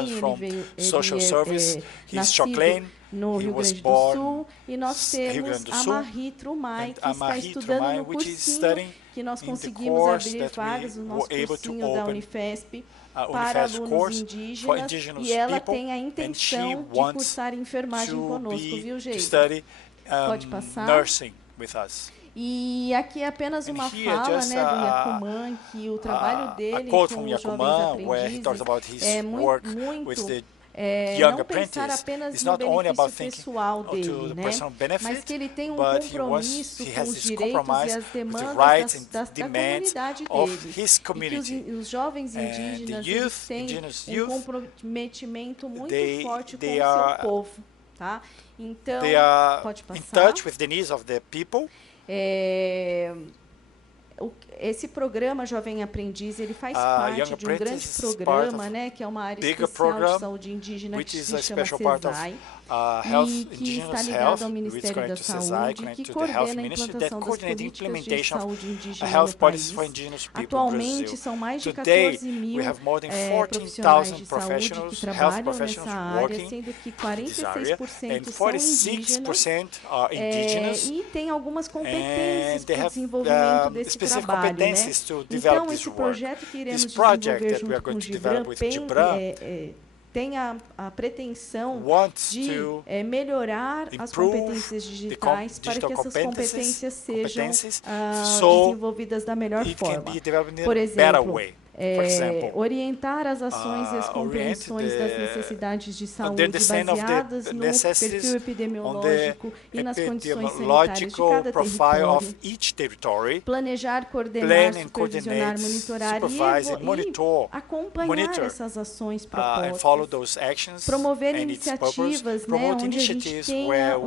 nascido no Rio Grande do Sul. E nós temos a Marie Trumai, que está estudando no cursinho que nós conseguimos abrir vagas no nosso cursinho da Unifesp para alunos indígenas, e ela tem a intenção de cursar enfermagem conosco, viu, gente? Pode passar. E aqui é apenas uma fala, né, do Yacuman, que o trabalho dele com os jovens aprendizes é muito não pensar apenas no benefício pessoal dele, né, mas que ele tem um compromisso com os direitos e as demandas da comunidade dele, e que os jovens indígenas têm um comprometimento muito forte com o seu povo. Tá? Então, pode passar. In touch with the needs of the people. Esse programa Jovem Aprendiz, ele faz parte de um grande programa, né, que é uma área especial de saúde indígena que se chama CESAI, e que está ligado ao Ministério da Saúde, que coordena a implantação das políticas de saúde indígena no país. Atualmente, são mais de 14 mil profissionais de saúde que trabalham nessa área, sendo que 46% são indígenas, e tem algumas competências para o desenvolvimento desse trabalho, né? Então, esse projeto que iremos desenvolver junto com o Gibran tem a pretensão de melhorar as competências digitais para que essas competências sejam desenvolvidas da melhor forma. Por exemplo, orientar as ações e as compreensões das necessidades de saúde baseadas no perfil epidemiológico e nas condições sanitárias de cada território, planejar, coordenar, supervisionar, monitorar e acompanhar essas ações propostas, promover iniciativas, né, onde a gente tenha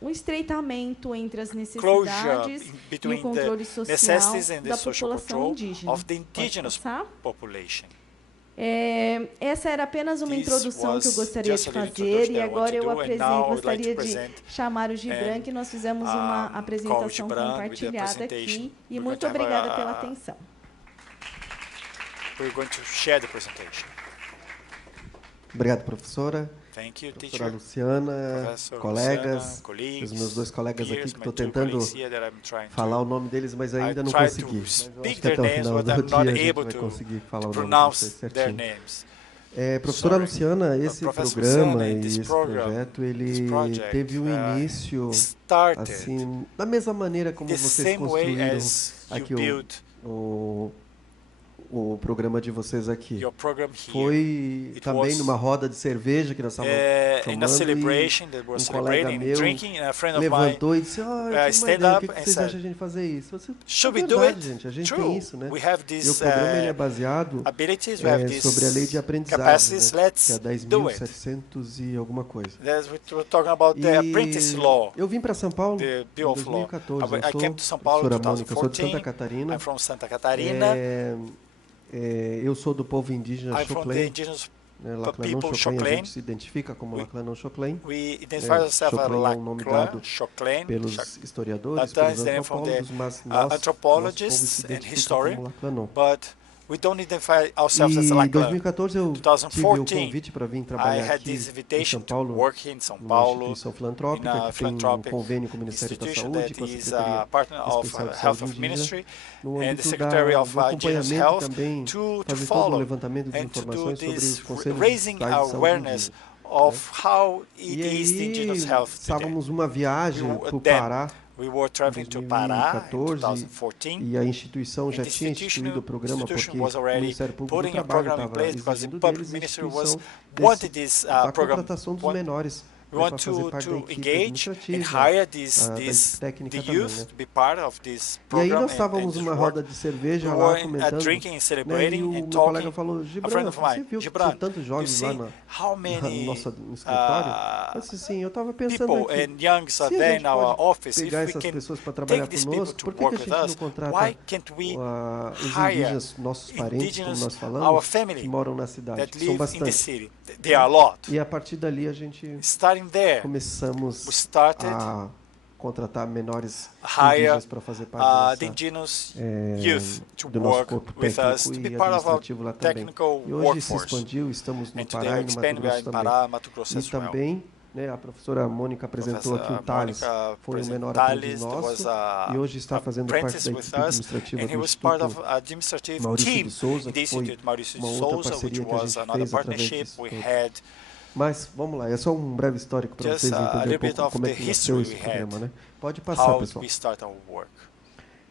um estreitamento entre as necessidades e o controle social da população indígena. Pode passar? Essa era apenas uma introdução que eu gostaria de fazer, e agora eu gostaria de chamar o Gibran, que nós fizemos uma apresentação compartilhada aqui, e muito obrigada pela atenção. We're going to share the presentation. Obrigado, professora. Thank you, professora Luciana, colegas, os meus dois colegas aqui, que estou tentando falar o nome deles, mas ainda não consegui. Mas eu acho que até o final do dia a gente vai conseguir falar o nome de vocês certinho. Professora Luciana, esse programa e esse projeto, ele teve um início, assim, da mesma maneira como vocês construíram aqui o programa de vocês aqui. Foi também numa roda de cerveja que nós estávamos tomando, e um colega meu levantou e disse, o que vocês acham de a gente fazer isso? Você, verdade, gente, a gente tem isso, né? E o programa ele é baseado sobre a lei de aprendizagem, né? Que é 10.700 e alguma coisa. E eu vim para São Paulo em 2014, eu sou professora Mônica, eu sou de Santa Catarina. Eu sou do povo indígena Choclen, Laclanon Choclen, a gente se identifica como Laclanon Choclen. Choclen é um nome dado pelos historiadores, pelos antropólogos, mas nosso povo se identifica como Laclanon. Em 2014 eu tive o convite para vir trabalhar aqui em São Paulo, numa instituição filantrópica que tem um convênio com o Ministério da Saúde, com a Secretaria Especial de Saúde Indígena, no âmbito do acompanhamento também, fazer todo o levantamento de informações sobre os conselhos municipais de saúde indígena. E aí estávamos numa viagem para o Pará, em 2014, e a instituição já tinha instituído o programa porque o Ministério Público do Trabalho estava exigindo deles a instituição da contratação dos menores We want to engage and hire these youth to be part of this program. E aí nós estávamos numa roda de cerveja lá comentando, drinking and celebrating, e o meu colega falou, Gibran, você viu que tinha tantos jovens lá no nosso escritório? Eu disse, sim, eu estava pensando aqui, se a gente pode pegar essas pessoas para trabalhar conosco, por que a gente não contrata os indígenas, nossos parentes, como nós falamos, que moram na cidade, que são bastante. E a partir dali a gente começamos a contratar menores indígenas para fazer parte do nosso corpo técnico e administrativo lá também. E hoje se expandiu, estamos no Pará e no Mato Grosso também. E também, a professora Mônica apresentou aqui o Thales, foi o menor aprendiz nosso, e hoje está fazendo parte da equipe administrativa do Instituto Maurício de Souza, que foi uma outra parceria que a gente fez através disso tudo. Mas, vamos lá, é só um breve histórico para vocês entenderem um pouco como é que nasceu esse programa, né? Pode passar, pessoal.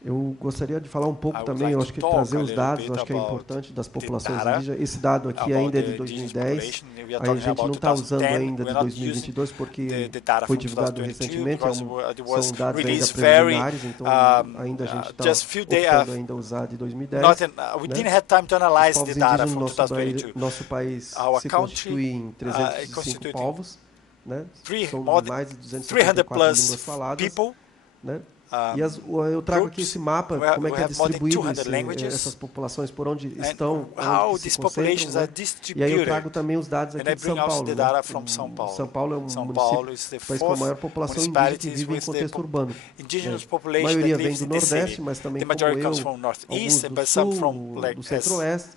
Eu gostaria de falar um pouco também, eu acho que trazer os dados, eu acho que é importante, das populações indígenas. Esse dado aqui ainda é de 2010, aí a gente não está usando ainda de 2022, porque foi divulgado recentemente, são dados ainda preliminares, então ainda a gente está optando ainda usar de 2010. Os povos indígenas no nosso país se constituem em 305 povos, né? São mais de 254 línguas faladas, né? E eu trago aqui esse mapa, como é que é distribuído essas populações, por onde estão, onde se concentram, né? E aí eu trago também os dados aqui de São Paulo, né? São Paulo é um município, país com a maior população indígena que vive em contexto urbano. A maioria vem do Nordeste, mas também como eu, alguns do Sul, do Centro-Oeste,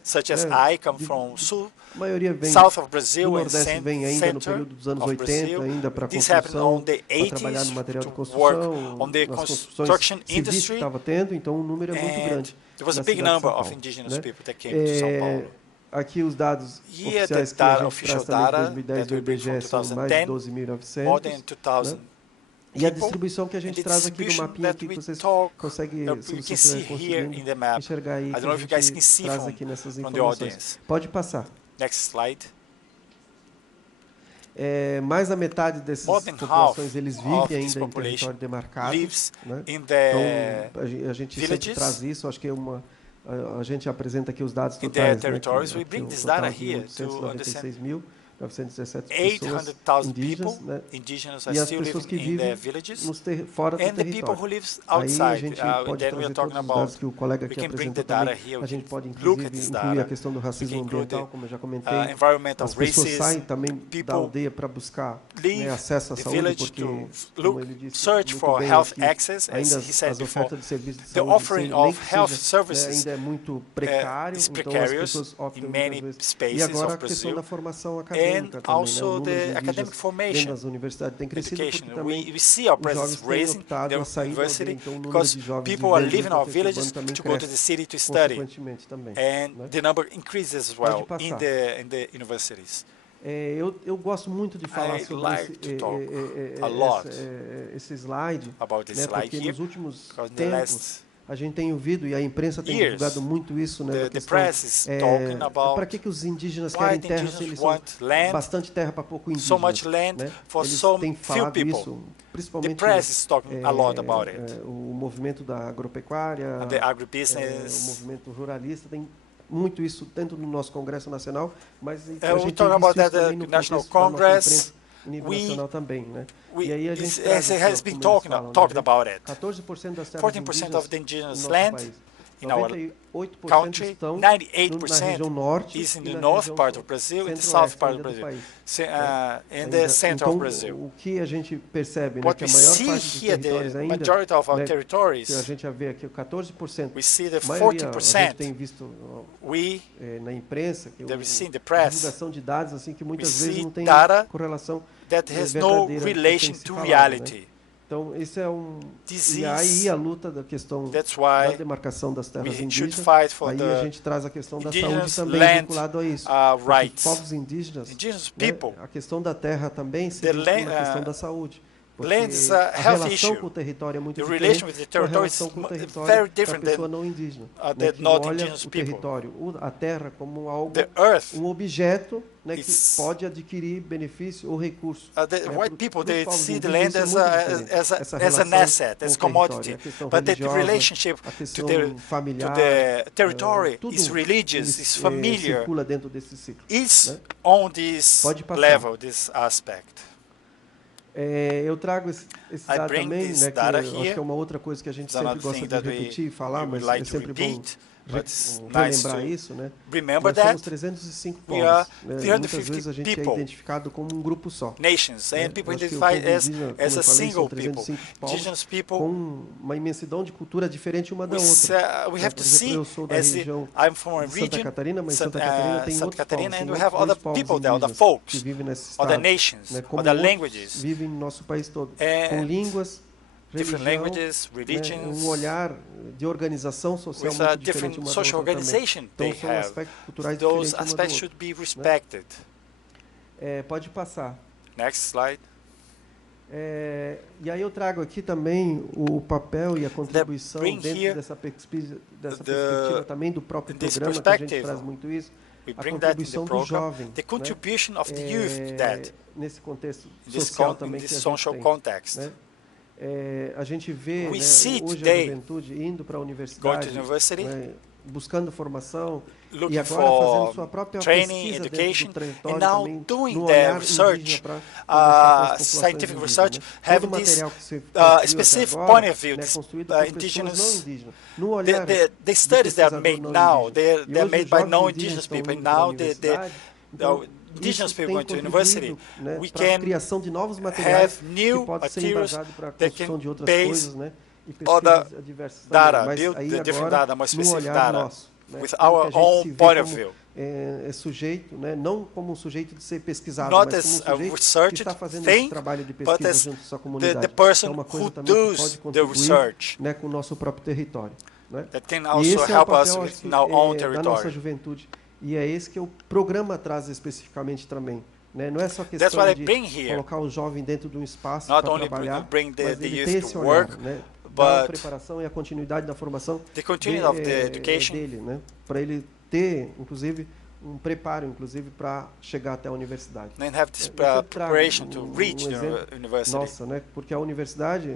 a maioria vem do Nordeste, vem ainda no período dos anos 80, ainda para construção, para trabalhar no material de construção, nas construções civis que estava tendo, então o número é muito grande. Na cidade de São Paulo, né? Aqui os dados oficiais que a gente traz também de 2010 do IBGE são mais de 12.900, né? E a distribuição que a gente traz aqui no mapinha aqui, que vocês conseguem, se vocês estiverem conseguindo enxergar aí, que a gente traz aqui nessas informações. Pode passar. Next slide. Mais da metade dessas populações eles vivem ainda em território demarcado, né? Então a gente sempre traz isso, acho que é a gente apresenta aqui os dados totais, né? Que, o total de 896 mil, 917 pessoas indígenas, né? E as pessoas que vivem fora do território. Aí a gente pode trazer todos os dados que o colega aqui apresentou também. A gente pode, inclusive, incluir a questão do racismo ambiental, como eu já comentei. As pessoas saem também da aldeia para buscar, né, acesso à saúde, porque, como ele disse muito bem aqui, ainda as ofertas de serviços de saúde, ainda é muito precário, então as pessoas optam muitas vezes. E agora a questão da formação acadêmica também, né? O número de indígenas dentro das universidades tem crescido porque também os jovens têm optado a sair da aldeia, então o número de jovens vivendo também cresce consequentemente também. The number increases as well in the universities. Eu gosto muito de falar sobre esse slide, né, porque nos últimos tempos a gente tem ouvido, e a imprensa tem divulgado muito isso, né, para que os indígenas querem terra se eles são bastante terra para pouco indígena, né? Eles têm falado isso, principalmente o movimento da agropecuária, o movimento ruralista, tem muito isso, tanto no nosso Congresso Nacional, mas a gente tem visto isso também no contexto da nossa imprensa nível nacional também, né? E aí a gente has been talking about it. 14% das terras 14% of the indigenous land in our 98% country, estão na região 98% norte is in the north part of Brazil, in the south part of Brazil, in the center of Brazil. O que a gente percebe, né, What que a we maior see parte dos here, territórios the ainda, majority of our que a territories, gente já vê aqui, o 14%, we see the maioria, a 40%. gente tem visto na imprensa, que That we see in the a press, divulgação de dados assim que muitas vezes see não tem data correlação that has no verdadeira relation que tem se to falado, reality. né? Então, esse é Disease, e aí a luta da questão da demarcação das terras indígenas, aí a gente traz a questão da saúde também vinculado a isso. Os povos indígenas, né, a questão da terra também se vincula à questão da saúde. Porque a relação com o território é muito diferente da relação com o território da pessoa não indígena, né, que olha o território, a terra como algo, um objeto, né, que pode adquirir benefício ou recurso. White people, they see the land as an asset, as commodity, but the relationship to the territory is religious, is familiar, is on this level, this aspect. Eu trago esse dado também, né, que eu acho que é uma outra coisa que a gente sempre gosta de repetir e falar, mas é sempre bom relembrar isso, né? Nós somos 305 povos, né? Muitas vezes a gente é identificado como um grupo só. Nations, and people identify as a single people. Indigenous people com uma imensidão de cultura diferente uma da outra. We have to see, eu sou da região de Santa Catarina, mas Santa Catarina tem outros povos, and we have other people there, other folks, que vivem nesse other estado, nations, né? Como other languages, vivem no nosso país todo, com línguas, different religião, languages, religions, olhar de organização social muito diferente uma da outra também. Então são aspectos culturais those diferentes aspects should be respected. Pode passar. Next slide. E aí eu trago aqui também o papel e a contribuição dentro dessa perspectiva também do próprio programa, que a gente traz muito isso, a contribuição do jovem, the contribution of the youth that nesse contexto social também que a gente tem, né? A gente vê, né, hoje a juventude indo para a universidade, né, buscando formação e agora fazendo sua própria training, pesquisa education, dentro do território and now também, doing their research, scientific research, having this specific point of view, this indigenous, the studies that are made now, they're made by non-indigenous people, and now the indigenous people going to university, né, we can criação de novos materiais have new que pode ser materials embasado para a that construção can de outras base coisas, né, e other pesquisas diversas data, também. Mas build aí the different agora, data, more no specific olhar data, nosso, né, with como our que a gente own se vê point of como, view. Sujeito, né, não como um sujeito de ser pesquisado, Not mas como um sujeito que está fazendo thing, esse trabalho de but pesquisa as junto à sua comunidade. the person é uma coisa who também que does pode the contribuir, research, né, com o nosso próprio território, né? that can E also esse é o help us papel, with acho que, our own da nossa territory. juventude. E é esse que o programa traz especificamente também. Né? Não é só That's questão what I de bring here. colocar o jovem dentro de um espaço Not para only trabalhar, bring the mas ele youth ter to esse work, olhar, né? Da but preparação e a continuidade da formação the continuity of the education dele, né? Para ele ter, inclusive, um preparo, inclusive, para chegar até a universidade. and have this preparation to reach the university. Nossa, né? Porque a universidade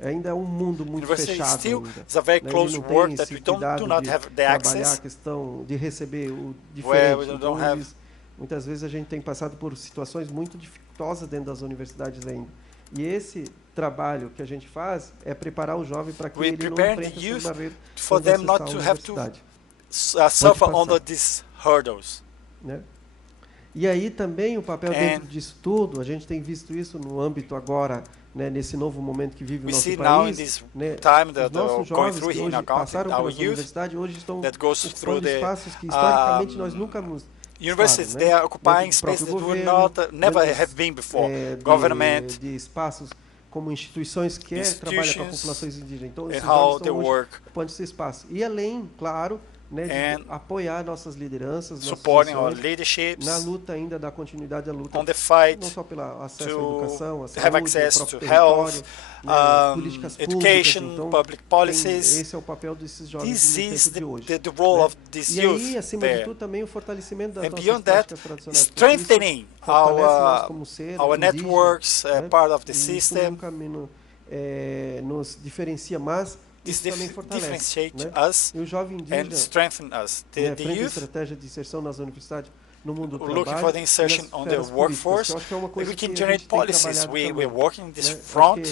ainda é um mundo muito fechado still ainda. is a very Né? close Ele não work tem that esse we do cuidado not de have the trabalhar access, a questão de receber o where diferente. we Então, don't have eles Muitas vezes a gente tem passado por situações muito dificultosas dentro das universidades ainda. E esse trabalho que a gente faz é preparar o jovem para que ele não enfrente essas barreiras for them not to have to suffer under these hurdles. Né? E aí também o papel dentro disso tudo, a gente tem visto isso no âmbito agora, né, nesse novo momento que vive o nosso país, né, os nossos jovens que hoje passaram pela universidade, hoje estão ocupando espaços que historicamente nós nunca nos universities, né? They are occupying spaces that would never have been before. Government, de espaços como instituições que trabalham com populações indígenas. Então, esses jovens estão hoje ocupando esse espaço. E além, claro, né, de apoiar nossas lideranças, supporting our leaderships, na luta ainda da continuidade da luta, on the fight não só pelo acesso à educação, à saúde, have access to health, políticas education, públicas, então, public policies. Esse é o papel desses jovens This is no tempo de hoje. The role of this e youth aí, acima there. de tudo, também o fortalecimento das nossas beyond práticas that, tradicionais. strengthening our como networks, né? part of the Isso system. nunca nos diferencia, mas This isso também fortalece, differentiate né? us E o jovem indígena, and strengthen us. The The youth estratégia de inserção nas universidades, no mundo do looking trabalho, for the insertion on the workforce, que é uma coisa we que can a generate gente tem policies. trabalhado We're também, working this né? front.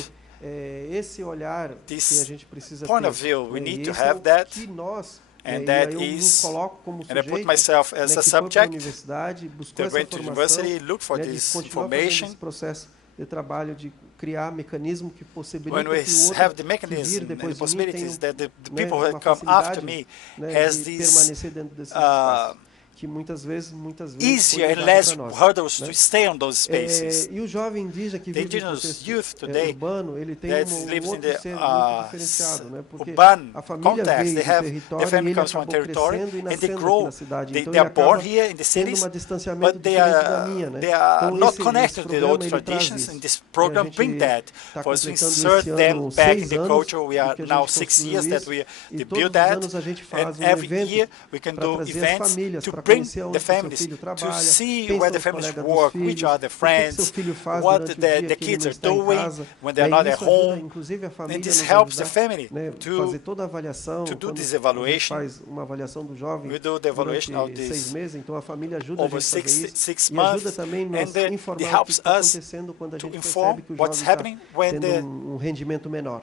Esse olhar This que a gente precisa point ter, of view, we né? need E to esse have é o that. que nós, And e that aí eu is, me coloco como and I put sujeito, myself né, as que a foi para a subject, universidade, buscou that essa went to formação, university, look for né, de this continuar fazendo information. esse processo de trabalho, de criar mecanismo que possibilita When we que o have the outro que vir mechanism and the depois de mim possibilities tenha that the né, people uma who come after facilidade, me né, has de these permanecer dentro desses espaços, que muitas vezes easier and less hurdles to stay on those spaces. E o jovem indígena que The vive no indigenous contexto youth today urbano, ele tem that um lives in outro the ser muito diferenciado, né? Porque urban a família context, veio they do have território their e family ele comes from acabou territory crescendo e and they nascendo aqui grow. na cidade. Então They ele are born acaba here in the tendo cities, um distanciamento but they diferente da minha, né? are Então not esse connected to the programa, old ele traz traditions, isso. and this E a program gente bring that tá for us to completando insert esse them ano back in 6 the anos culture. We are que a now gente 6 construiu years that isso, we e build todos os that, anos a gente and faz um every evento year we can para do trazer as events famílias to para bring conhecer onde the o seu families filho to trabalha, see quem where são the os families colegas dos work, which filhos, are the o que que seu friends, filho faz what durante o the dia que ele kids não are está em doing casa. when they are not at Isso ajuda, home, inclusive, a and família this nos helps the ajudar, family né, fazer toda a avaliação. to do Quando this a gente evaluation. faz uma avaliação do jovem We do the evaluation of durante 6 this meses, então a família ajuda a over gente a fazer isso six e ajuda months, também and nos it informar o que helps está us acontecendo quando a to gente inform percebe que o what's jovem está happening when tendo um rendimento menor.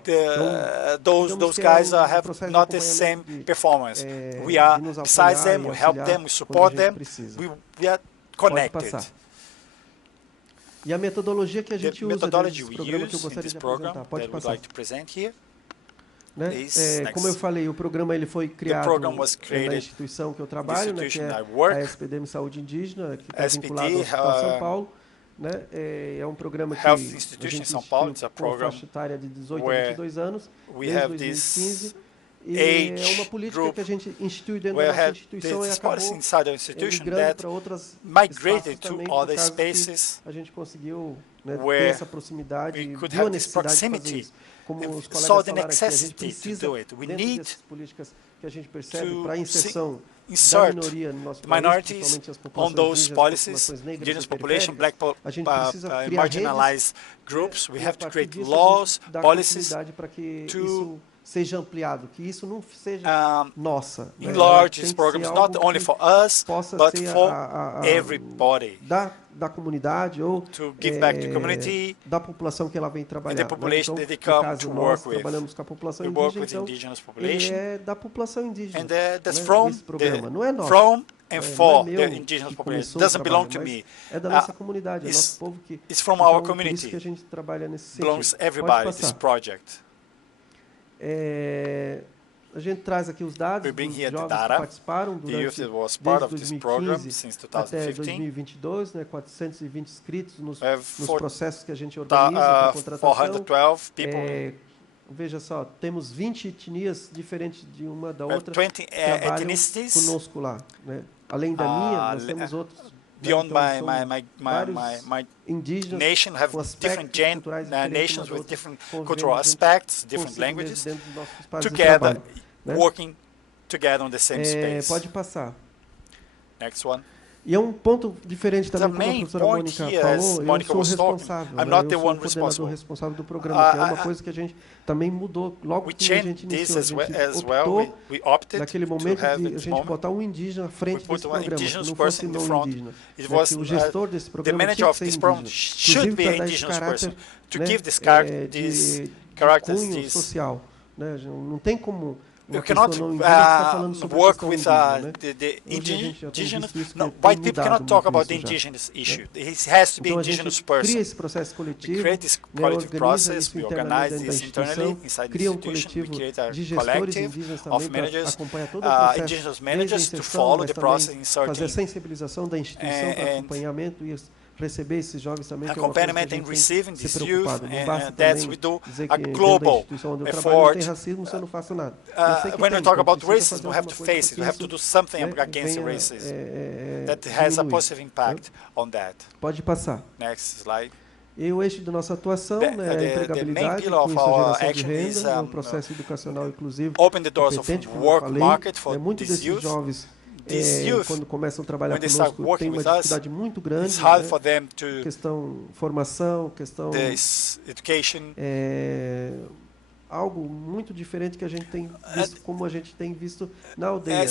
those digamos que guys um have processo de not the same acompanhamento performance. We de are nos besides apoiar them, e we help auxiliar them, we quando a support gente them. precisa. We are Pode connected. passar. E a metodologia que a gente The usa methodology nesse we programa que eu use in gostaria this de program apresentar. Pode that we'd passar. like to present here. Né? Como eu falei, o programa ele foi criado na instituição que eu trabalho, né, que é a SPDM Saúde Indígena, que está vinculado ao Hospital São Paulo. Né? É um programa que a gente instituiu com faixa etária de 18 a 22 anos, desde 2015. E é uma política que a gente institui dentro da nossa instituição e acabou migrando para outros espaços também, por causa que a gente conseguiu, né, ter essa proximidade e viu a necessidade de fazer isso. Como os colegas falaram aqui, a gente precisa, dentro dessas políticas que a gente percebe para a inserção da minoria no nosso país, principalmente as populações indígenas, indigenous population, black a gente precisa criar marginalized groups. We have to create laws, policies para que isso seja ampliado, que isso não seja nossa. Enlarge these programs not only for us, but for everybody. Da comunidade ou to give back to community, da população que ela vem trabalhar. The population Então, that they come caso, to nós work with. trabalhamos com a população We indígena, work with então indigenous population, ele é da população indígena. And that's né? from Esse programa não é nosso. From and for não é the meu indigenous que population. começou Doesn't o belong trabalho, to me. é da nossa comunidade, é nosso povo que it's from então, our por community. isso que a gente trabalha nesse sentido. Belongs everybody this project. A gente traz aqui os dados dos jovens que participaram durante desde 2015 até 2022, né, 420 inscritos nos processos que a gente organiza para contratação. Veja só, temos 20 etnias diferentes de uma da outra que trabalham conosco lá. Né? Além da minha, nós temos outros. Beyond então, my nation have different nations with different cultural aspects, different languages, together, né? working together on the same space. Pode passar. Next one. E é um ponto diferente também, como a professora Mônica falou, eu sou responsável, eu sou o coordenador responsável do programa, que é uma coisa que a gente também mudou logo que a gente iniciou. A gente optou, naquele momento, de a gente botar um indígena à frente desse programa, que não fosse não indígena. Que o gestor desse programa tinha que ser indígena, inclusive para dar esse caráter de cunho social. Né? Não tem como... You cannot work with the indigenous. No, white people cannot talk about the indigenous issue. It has to be indigenous person. We create this collective process. We organize this internally inside the institution. We create a collective of managers, indigenous managers, to follow the process in certain. Fazer a sensibilização da instituição para acompanhamento e receber esses jovens também, que é uma coisa que a gente tem receiving se preocupado. Não basta também we do dizer a que global dentro da instituição onde eu trabalho não tem racismo, se eu não faço nada. When we talk about racism, we have to face it. We have to do something against racism that has a positive impact on that. Pode passar. Next slide. E o eixo da nossa atuação é a empregabilidade, com isso a geração de renda, o processo educacional inclusive, open the doors of work market for muitos desses youth. Jovens quando começam a trabalhar conosco, tem uma dificuldade muito grande, questão formação, questão algo muito diferente que a gente tem visto, como a gente tem visto na aldeia, né?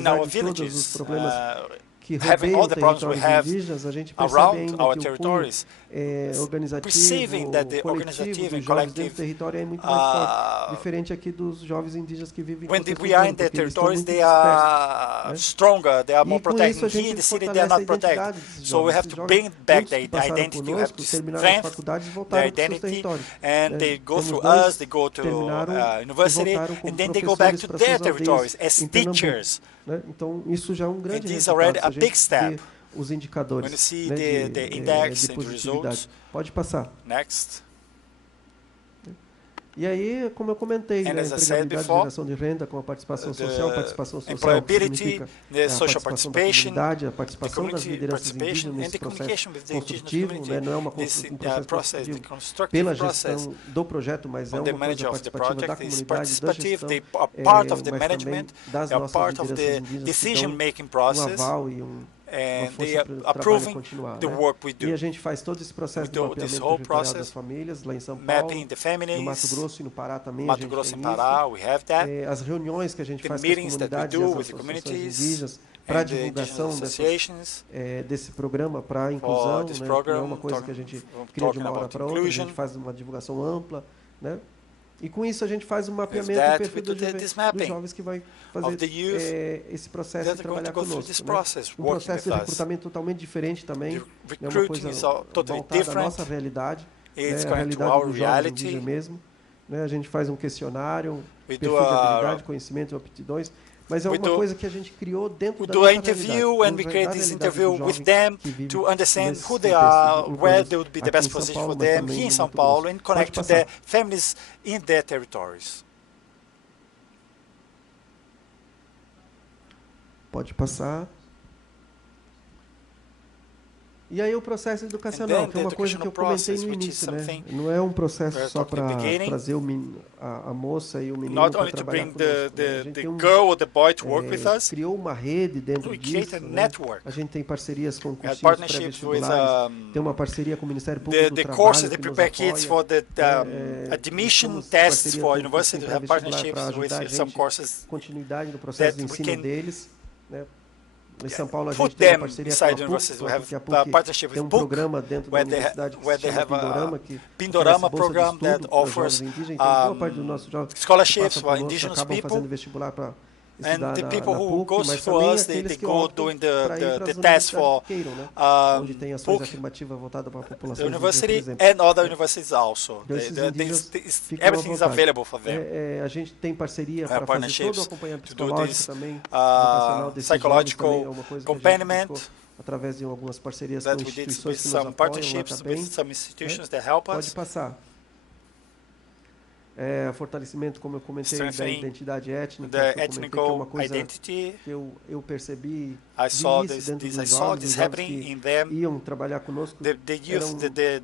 Na aldeia, apesar de todos os problemas que rodeiam territórios indígenas, a gente percebe ainda que o cunho organizativo, coletivo dos jovens dentro do território é muito mais forte, diferente aqui dos jovens indígenas que vivem em contexto urbano, we are in their territories, they are stronger, they are more protected. Here in the city, they are not protected. So we have to bring back their identity, we have to strengthen their identity, and they go through us, they go to university, and then they go back to their territories as teachers. Então, isso já é um grande resultado. A big step. Os indicadores, when you see the index and the results. Pode passar. Next. E aí, como eu comentei, né, empregabilidade, geração de renda com a participação social significa a participação da comunidade, a participação das lideranças indígenas nesse processo construtivo, né, não é um processo construtivo pela gestão do projeto, mas é uma coisa participativa da comunidade, da gestão, mas também das nossas lideranças indígenas que dão um aval e and they are approving the work we do. E a gente faz todo esse processo de mapeamento territorial das famílias lá em São Paulo, no Mato Grosso e no Pará também. Mato Grosso e Pará, we have that. As reuniões que a gente faz com as comunidades e as associações indígenas para a divulgação desse programa para a inclusão, né, que é uma coisa que a gente cria de uma hora para outra, a gente faz uma divulgação ampla, né? E com isso a gente faz um mapeamento do perfil dos jovens que vai fazer esse processo de trabalhar conosco. Né? Um processo de recrutamento totalmente diferente também, é uma coisa voltada à nossa realidade, a realidade dos jovens indígenas mesmo. Né? A gente faz um questionário, perfil de habilidade, conhecimento e aptidões, mas é uma coisa que a gente criou dentro da nossa realidade. And we create this interview with them to understand who they are, where they would be the best position for them here in São Paulo, and connect to their families in their territories. Pode passar. E aí o processo educacional, que é uma coisa que eu comentei no início, né? Não é um processo só para trazer a moça e o menino para trabalhar conosco. Criou uma rede dentro disso, né? A gente tem parcerias com cursinhos pré-vestibulares, tem uma parceria com o Ministério Público do Trabalho, que nos apoia, admission tests for universities, have partnerships with some courses, continuidade no processo de ensino deles, né? Em São Paulo a gente tem uma parceria com a PUC, tem um programa dentro da universidade que se chama Pindorama, que program that offers scholarships for indigenous people, fazendo vestibular para and the people who go through us, they go doing the test for onde tem ações afirmativas voltadas para a população university and other universities also. Everything is available for them. A gente tem parceria para fazer todo o acompanhamento psicológico também, vocacional desses psychological jovens, é uma coisa accompaniment que através de algumas parcerias com instituições que nos apoiam lá também. Pode passar. Fortalecimento, como eu comentei, da identidade étnica, que é uma coisa que eu percebi I saw this happening in them. Iam trabalhar conosco. The youth, the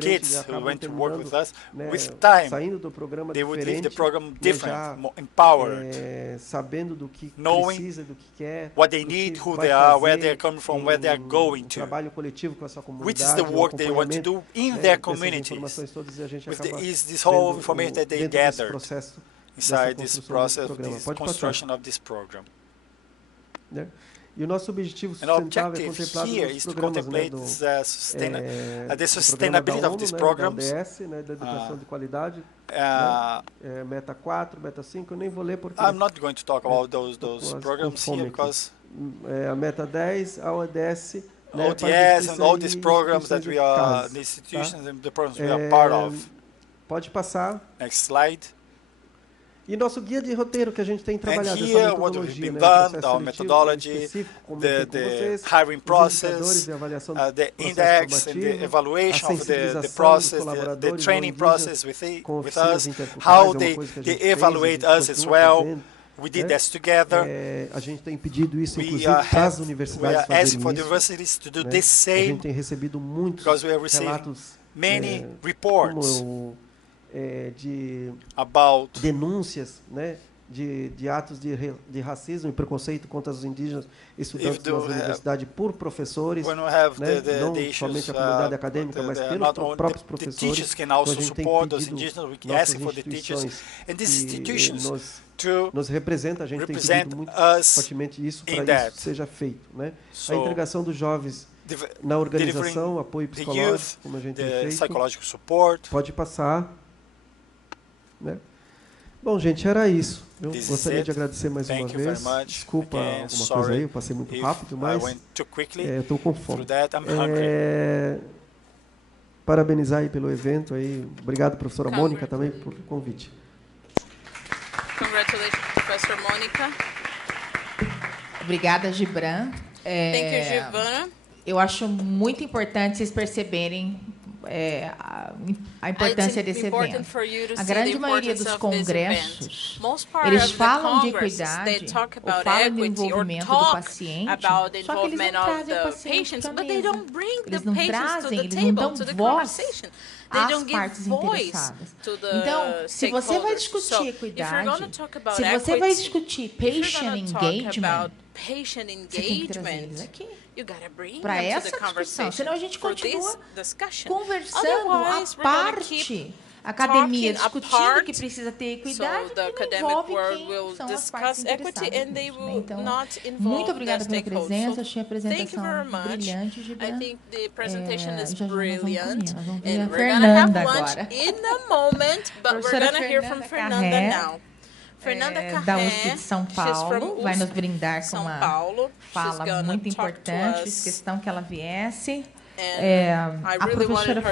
kids who went to work with us, with time, they would leave the program different, more empowered, sabendo do que knowing precisa, do que quer, what they need, who they are, where they are coming from, where they are going to, trabalho coletivo com essa comunidade, which is the work they want to do in their communities. With this whole information that they gathered inside this process, this construction of this program. E o nosso objetivo sustentável é contemplado nos programas, the sustainability of these programs, da ODS, da educação de qualidade, meta 4, meta 5, eu nem vou ler porque I'm not going to talk about those programs here because a meta 10, a ODS, ODS and all these programs that we are, the institutions and the programs we are part of. Pode passar. Next slide. E nosso guia de roteiro que a gente tem trabalhado, essa metodologia, our methodology, the hiring process, the index and the evaluation of the process, the training process with us, how they evaluate us as well. We did this together. A gente tem pedido isso, inclusive, para as universidades fazerem isso. For the universities to do the same, a gente tem recebido muitos relatos, many reports de denúncias, de atos de racismo e preconceito contra os indígenas estudantes da universidade por professores, não somente a comunidade acadêmica, mas pelos próprios professores. Então, a gente tem pedido nossas instituições nos representa, a gente tem pedido muito fortemente isso para isso seja feito. A integração dos jovens na organização, apoio psicológico, como a gente tem feito, pode passar. Bom, gente, era isso. Eu gostaria de agradecer mais uma vez. Desculpa alguma coisa aí, eu passei muito rápido, mas eu estou com fome. Parabenizar aí pelo evento. Aí. Obrigado, professora Mônica, também, por convite. Congratulations, Professor Mônica. Obrigada, Gibran. Thank you, Gibran. Eu acho muito importante vocês perceberem a importância desse evento. A grande maioria dos congressos, eles falam de equidade, ou falam do envolvimento do paciente, só que eles não trazem o paciente para a mesa. Eles não trazem, eles não dão voz às partes interessadas. Então, se você vai discutir equidade, se você vai discutir patient engagement, você tem que trazer eles aqui para essa discussão, senão a gente continua conversando à parte, a academia discutindo que precisa ter equidade, e não envolve quem são as partes interessadas. Então, muito obrigada pela presença, achei a apresentação brilhante, Gibran. Já nós vamos ver a Fernanda agora. Da USP de São Paulo, vai nos brindar com uma fala muito importante, fiz questão que ela viesse. A professora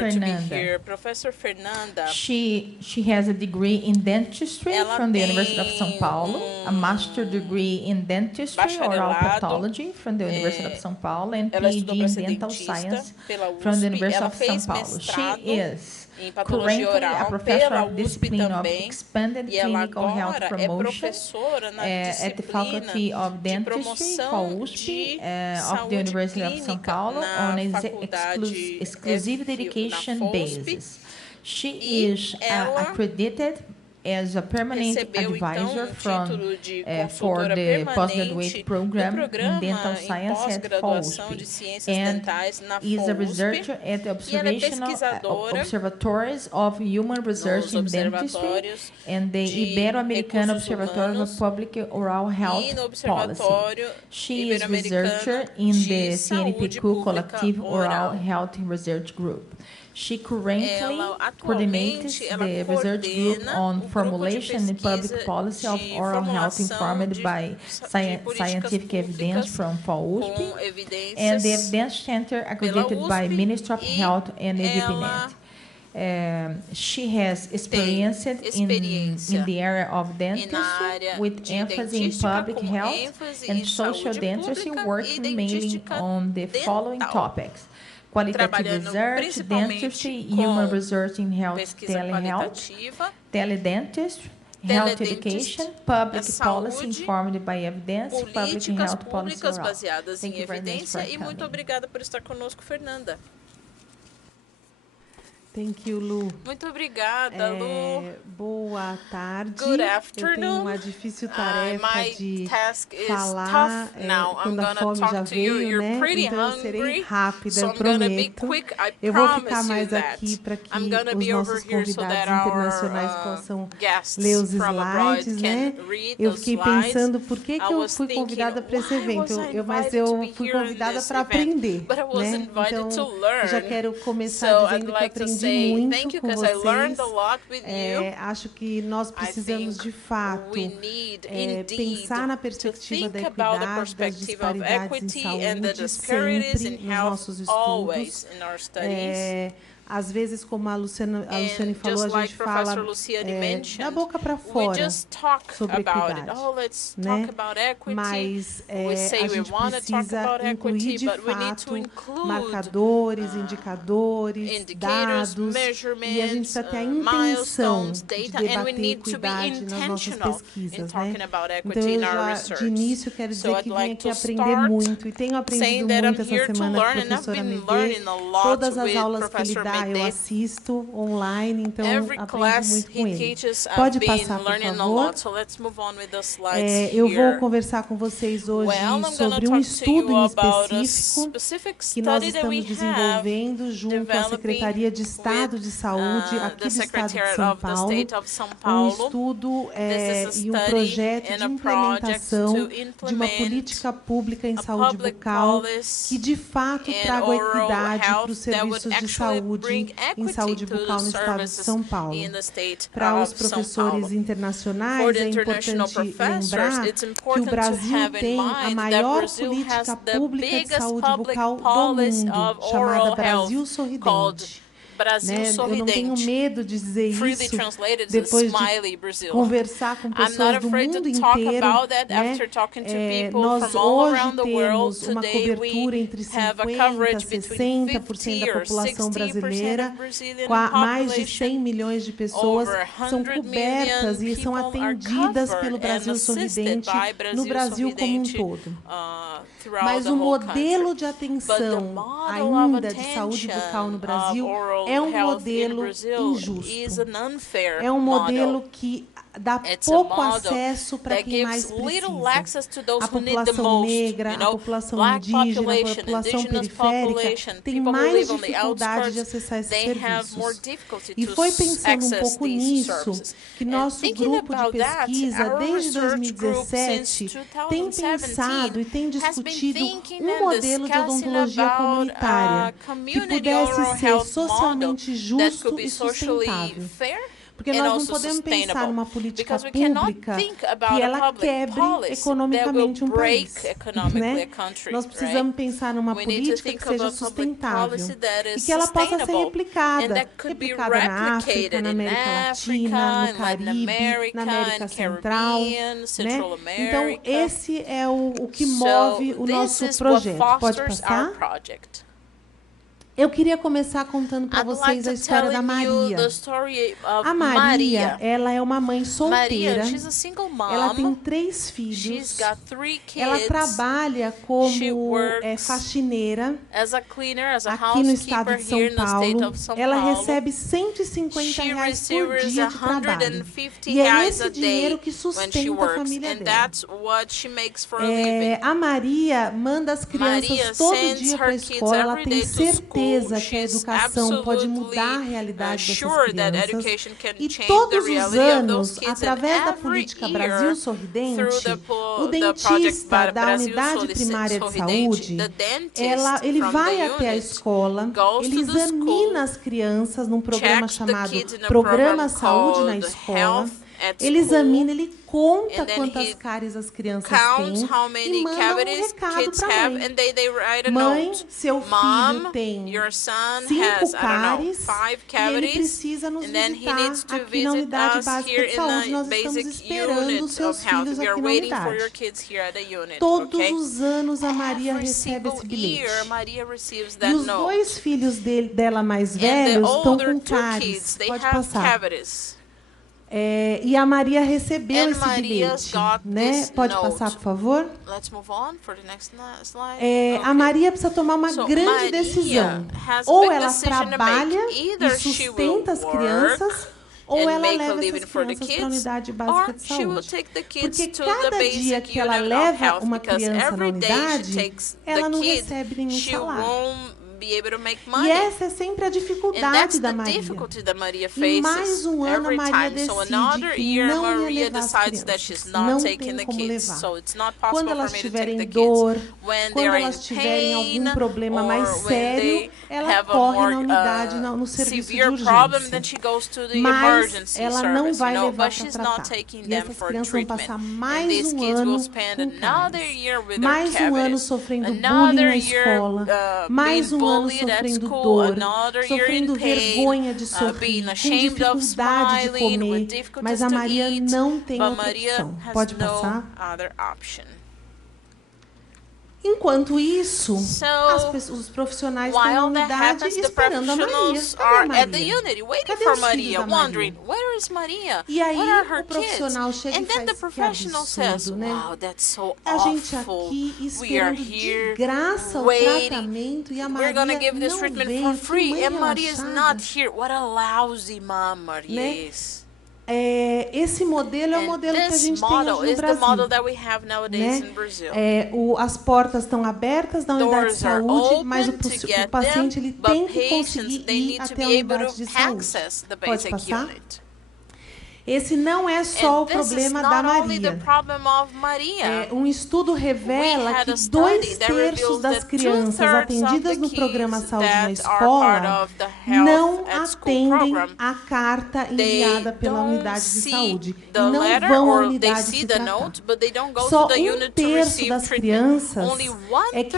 Fernanda, she has a degree in dentistry from the University of São Paulo, a master degree in dentistry oral pathology from the University of São Paulo, and PhD in dental science from the University of São Paulo. She is currently a professor of discipline of expanded clinical health promotion at the Faculty of Dentistry, USP, of the University of São Paulo on an exclusive dedication basis. She is accredited as a permanent advisor for the postgraduate program in dental science at USP, and is a researcher at the observatories of human research in dentistry and the Ibero-American Observatory of Public Oral Health Policy. She is researcher in the CNPq Collective Oral Health Research Group. She currently coordinates the research group on formulation and public policy of oral health informed by scientific evidence from USP, and the Evidence Center accredited by Ministry of Health and EDPNet. She has experience in the area of dentistry with emphasis in public health and social dentistry, working mainly on the following topics: qualitative research, dentistry, human research in health, telehealth, teledentistry, Health Education, Public Policy Informed by Evidence, Public and Health Policy Públicas baseadas em evidência. E muito obrigada por estar conosco, Fernanda. Thank you, Lu. Muito obrigada, Lu. Boa tarde. Good afternoon. Eu tenho uma difícil tarefa de falar quando a fome já veio, né? Então eu serei rápida, eu prometo. Eu vou ficar mais aqui para que os nossos convidados internacionais possam ler os slides, né? Eu fiquei pensando por que eu fui convidada para esse evento, mas eu fui convidada para aprender, né? Então, eu já quero começar dizendo que aprendi muito com vocês. Acho que nós precisamos, de fato, pensar na perspectiva da equidade, das disparidades em saúde, sempre nos nossos estudos. Às vezes, como a Luciane falou, a gente fala da boca para fora sobre equidade, né? Mas a gente precisa incluir, de fato, marcadores, indicadores, dados, e a gente precisa ter a intenção de debater equidade nas nossas pesquisas, né? Então, eu já, de início, quero dizer que vim aqui aprender muito, e tenho aprendido muito essa semana com a professora Medê. Todas as aulas que ele dá, eu assisto online, então aprendo muito com ele. Pode passar, por favor. Eu vou conversar com vocês hoje sobre um estudo em específico que nós estamos desenvolvendo junto à Secretaria de Estado de Saúde aqui do Estado de São Paulo. Um estudo e um projeto de implementação de uma política pública em saúde bucal que, de fato, traga a equidade para os serviços de saúde em saúde bucal no estado de São Paulo. Para os professores internacionais, é importante lembrar que o Brasil tem a maior política pública de saúde bucal do mundo, chamada Brasil Sorridente. Né? Eu não tenho medo de dizer isso depois de conversar com pessoas do mundo inteiro. Né? Nós hoje temos uma cobertura entre 50% e 60% da população brasileira, mais de 100 milhões de pessoas são cobertas e são atendidas pelo Brasil Sorridente no Brasil como um todo. Mas o modelo de atenção ainda de saúde bucal no Brasil é um modelo injusto. É um modelo que dá pouco acesso para quem mais precisa. A população negra, a população indígena, a população periférica tem mais dificuldade de acessar esses serviços. E foi pensando um pouco nisso que nosso grupo de pesquisa, desde 2017, tem pensado e tem discutido um modelo de odontologia comunitária que pudesse ser socialmente justo e sustentável. Porque nós não podemos pensar numa política pública que ela quebre economicamente um país. Né? Nós precisamos pensar numa política que seja sustentável e que ela possa ser replicada na África, na América Latina, no Caribe, na América Central. Né? Então, esse é o que move o nosso projeto. Pode passar? Eu queria começar contando para vocês a história da Maria. A Maria, ela é uma mãe solteira. Ela tem 3 filhos. Ela trabalha como faxineira aqui no estado de São Paulo. Ela recebe R$150 por dia de trabalho. E é esse dinheiro que sustenta a família dela. A Maria manda as crianças todo dia para a escola. Ela tem certeza que a educação pode mudar a realidade dessas crianças. E todos os anos, através da política Brasil Sorridente, o dentista da unidade primária de saúde, ele vai até a escola, ele examina as crianças num programa chamado Programa Saúde na Escola. Ele examina, ele conta quantas cáries as crianças têm e manda um recado para a mãe. Mãe, seu filho tem 5 cáries e ele precisa nos visitar aqui na Unidade Básica de Saúde. Nós estamos esperando os seus filhos aqui na unidade. Todos os anos a Maria recebe esse bilhete. E os 2 filhos dela mais velhos estão com cáries. Pode passar. E a Maria recebeu esse bilhete, né? Pode passar, por favor? A Maria precisa tomar uma grande decisão. Ou ela trabalha e sustenta as crianças, ou ela leva essas crianças para a unidade básica de saúde. Porque cada dia que ela leva uma criança na unidade, ela não recebe nenhum salário. E essa é sempre a dificuldade da Maria. E mais um ano a Maria decide que não ia levar as crianças. Não tem como levar. Quando elas tiverem dor, quando elas tiverem algum problema mais sério, ela corre na unidade, no serviço de urgência. Mas ela não vai levar para tratar. E essas crianças vão passar mais um ano com cáries. Mais um ano sofrendo bullying na escola. Mais um ano sofrendo dor, sofrendo vergonha de sorrir, com dificuldade de comer, mas a Maria não tem outra opção. Pode passar? Enquanto isso, os profissionais estão na unidade esperando a Maria. Cadê os filhos da Maria? E aí o profissional chega e faz, que absurdo, né? A gente aqui esperando de graça o tratamento e a Maria não veio. Que mãe relaxada. Esse modelo é o modelo que a gente tem hoje no Brasil. As portas estão abertas na unidade de saúde, mas o paciente ele tem que conseguir ir até a unidade de saúde. Pode passar? Esse não é só o problema da Maria. Um estudo revela que 2/3 das crianças atendidas no programa Saúde na Escola não atendem a carta enviada pela unidade de saúde. E não vão à unidade se tratar. Só 1/3 das crianças é que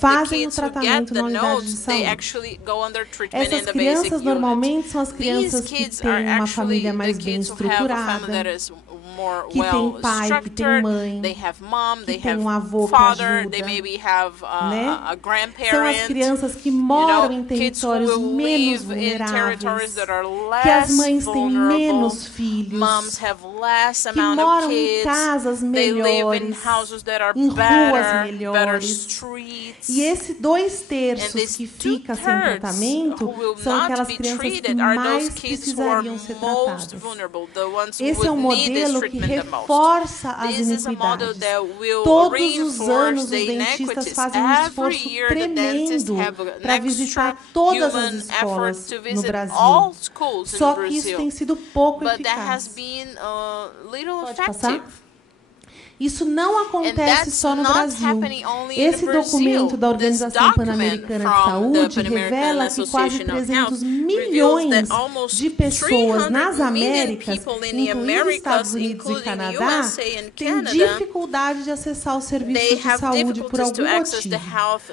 fazem o tratamento na unidade de saúde. Essas crianças normalmente são as crianças que têm uma família mais bem estruturada, que tem pai, que tem mãe, que tem um avô que ajuda, né? São as crianças que moram em territórios menos vulneráveis, que as mães têm menos filhos, que moram em casas melhores, em ruas melhores. E esses 2/3 que ficam sem tratamento são aquelas crianças que mais precisariam ser tratadas. Esse é um modelo que reforça as iniquidades. Todos os anos os dentistas fazem um esforço tremendo para visitar todas as escolas no Brasil. Só que isso tem sido pouco eficaz. Pode passar? Isso não acontece só no Brasil. Esse documento da Organização Pan-Americana de Saúde revela que quase 300 milhões de pessoas nas Américas, incluindo Estados Unidos e Canadá, têm dificuldade de acessar os serviços de saúde por algum motivo.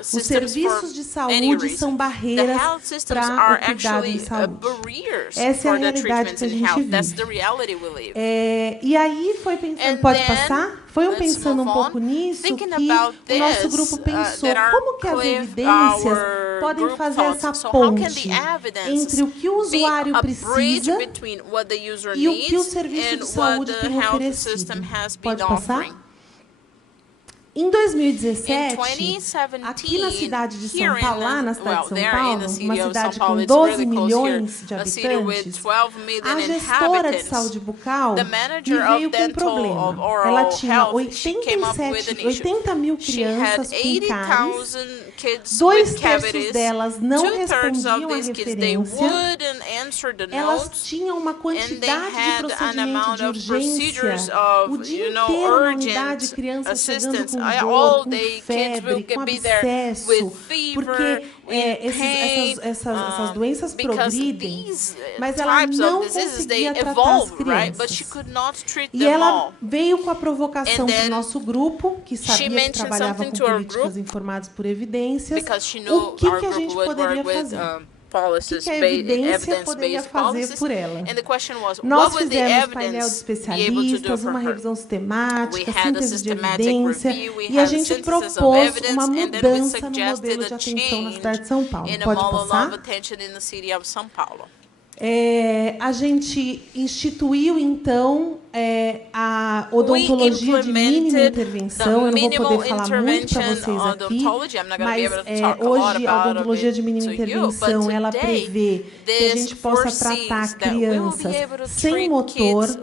Os serviços de saúde são barreiras para o cuidado em saúde. Essa é a realidade que a gente vive. E aí foi pensando, pode passar? Foi pensando um pouco nisso que o nosso grupo pensou como que as evidências podem fazer essa ponte entre o que o usuário precisa e o que o serviço de saúde tem oferecido. Pode passar? Em 2017, aqui na cidade de São Paulo, lá na cidade de São Paulo, uma cidade com 12 milhões de habitantes, a gestora de saúde bucal me veio com um problema. Ela tinha 80 mil crianças com cáries, 2/3 delas não respondiam à referência, elas tinham uma quantidade de procedimento de urgência, o dia inteiro na unidade, crianças chegando com dor, com febre, com abscesso, porque essas doenças progridem, mas ela não conseguia tratar as crianças. E ela veio com a provocação do nosso grupo, que sabia que trabalhava com políticas informadas por evidências, o que a gente poderia fazer. O que a evidência poderia fazer por ela. Nós fizemos painel de especialistas, uma revisão sistemática, síntese de evidência, e a gente propôs uma mudança no modelo de atenção na cidade de São Paulo. Pode passar? A gente instituiu, então, a odontologia de mínima intervenção. Eu não vou poder falar muito para vocês aqui, mas hoje a odontologia de mínima intervenção ela prevê que a gente possa tratar crianças sem motor, sem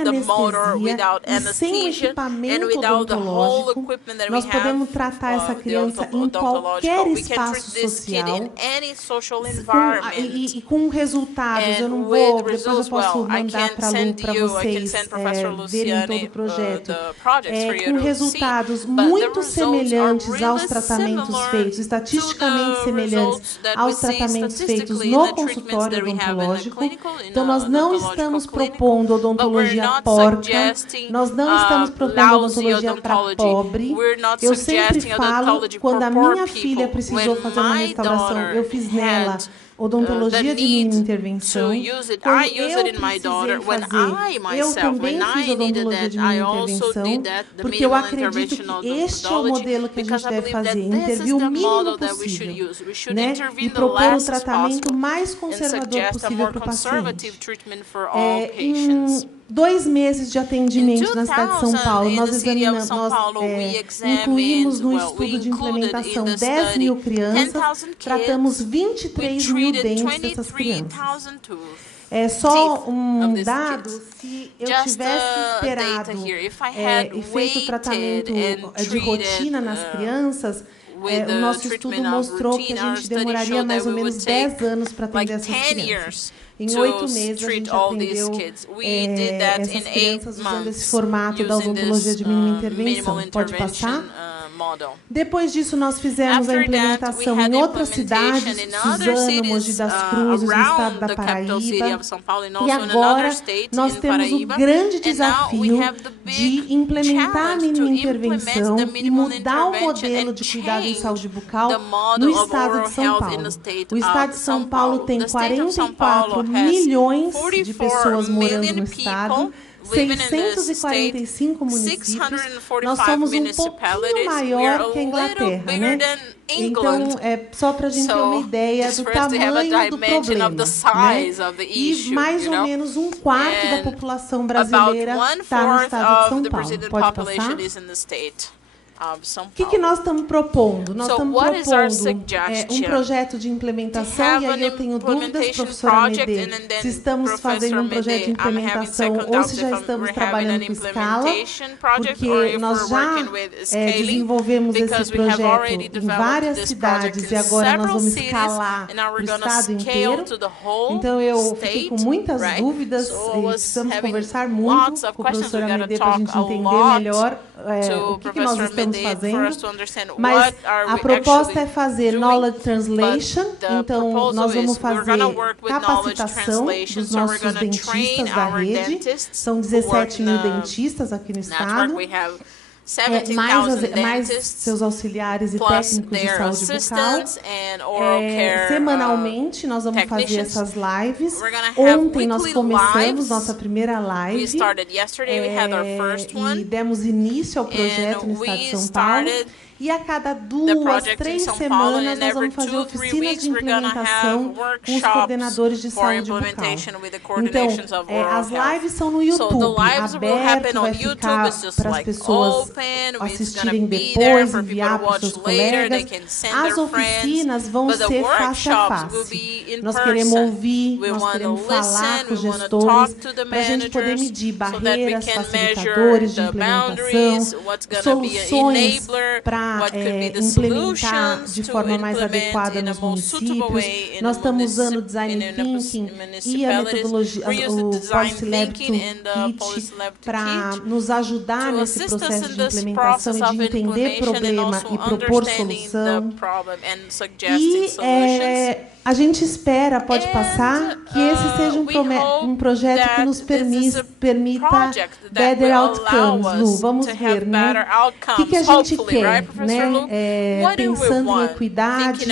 anestesia e sem equipamento odontológico. Nós podemos tratar essa criança em qualquer espaço social e com resultados. Eu não vou, depois eu posso mandar para vocês verem todo o projeto, com resultados muito semelhantes aos tratamentos feitos, estatisticamente semelhantes aos tratamentos feitos no consultório odontológico. Então, nós não estamos propondo odontologia porca, nós não estamos propondo odontologia para pobre. Eu sempre falo, quando a minha filha precisou fazer uma restauração, eu fiz nela odontologia de mínima intervenção. Quando eu precisei fazer, eu também fiz odontologia de mínima intervenção, porque eu acredito que este é o modelo que a gente deve fazer, intervir o mínimo possível, né? E propor o tratamento mais conservador possível para o paciente. Em 2 meses de atendimento na cidade de São Paulo, nós incluímos no estudo de implementação 10 mil crianças, tratamos 23 mil dentes dessas crianças. Só um dado, se eu tivesse esperado e feito o tratamento de rotina nas crianças, o nosso estudo mostrou que a gente demoraria mais ou menos 10 anos para atender essas crianças. Em 8 meses, a gente atendeu essas crianças usando esse formato da odontologia de mínima intervenção. Pode passar? Depois disso, nós fizemos a implementação em outras cidades, Suzano, Mogi das Cruzes, no estado da Paraíba. E agora, nós temos o grande desafio de implementar a mínima intervenção e mudar o modelo de cuidado em saúde bucal no estado de São Paulo. O estado de São Paulo tem 44 milhões de pessoas morando no estado, 645 municípios. Nós somos um pouquinho maior que a Inglaterra, né? Então, só para a gente ter uma ideia do tamanho do problema, né? E mais ou menos 1/4 da população brasileira está no estado de São Paulo. Pode passar? O que nós estamos propondo? Nós estamos propondo um projeto de implementação, e aí eu tenho dúvidas, professora Medê, se estamos fazendo um projeto de implementação ou se já estamos trabalhando com escala, porque nós já desenvolvemos esse projeto em várias cidades e agora nós vamos escalar o estado inteiro. Então, eu fiquei com muitas dúvidas e precisamos conversar muito com a professora Medê para a gente entender melhor o que nós estamos fazendo, mas a proposta é fazer knowledge translation, então nós vamos fazer capacitação dos nossos dentistas da rede, são 17 mil dentistas aqui no estado, mais seus auxiliares e técnicos de saúde bucal. Semanalmente, nós vamos fazer essas lives. Ontem nós começamos nossa primeira live e demos início ao projeto no estado de São Paulo. E a cada 2, 3 semanas, nós vamos fazer oficinas de implementação com os coordenadores de saúde bucal. Então, as lives são no YouTube, aberto, vai ficar para as pessoas assistirem depois, enviar para os seus colegas. As oficinas vão ser face a face. Nós queremos ouvir, nós queremos falar com os gestores, para a gente poder medir barreiras, facilitadores de implementação, soluções para implementar de forma mais adequada nos municípios. Nós estamos usando o Design Thinking e a metodologia, o Policy Lab Toolkit, para nos ajudar nesse processo de implementação e de entender problema e propor solução. E a gente espera, pode passar, que esse seja um projeto que nos permita better outcomes. Lu, vamos ver, né? O que a gente quer? pensando em equidade,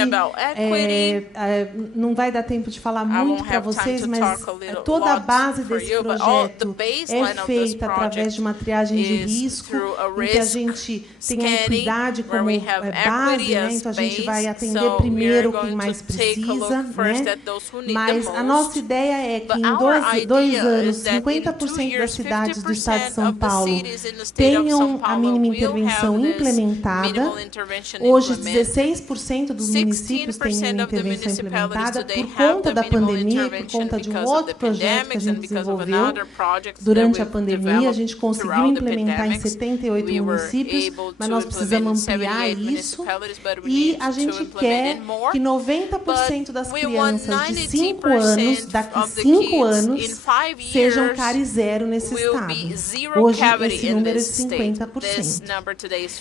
não vai dar tempo de falar muito para vocês, mas toda a base desse projeto é feita através de uma triagem de risco, em que a gente tem a equidade como base, então a gente vai atender primeiro quem mais precisa, mas a nossa ideia é que em 2 anos, 50% das cidades do estado de São Paulo tenham a mínima intervenção implementada. Hoje, 16% dos municípios têm mínima intervenção implementada por conta da pandemia e por conta de um outro projeto que a gente desenvolveu durante a pandemia. A gente conseguiu implementar em 78 municípios, mas nós precisamos ampliar isso. E a gente quer que 90% das crianças de 5 anos, daqui 5 anos, sejam CARI zero nesse estado. Hoje, esse número é de 50%.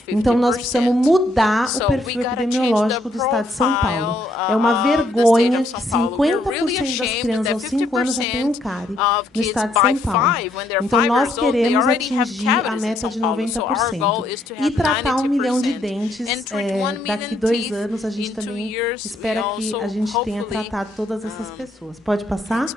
Então, nós precisamos mudar o perfil epidemiológico do estado de São Paulo. É uma vergonha que 50% das crianças aos 5 anos já têm um CARI no estado de São Paulo. Então, nós queremos atingir a meta de 90% e tratar 1 milhão de dentes. Daqui 2 anos, a gente também espera que a gente tenha tratado todas essas pessoas. Pode passar?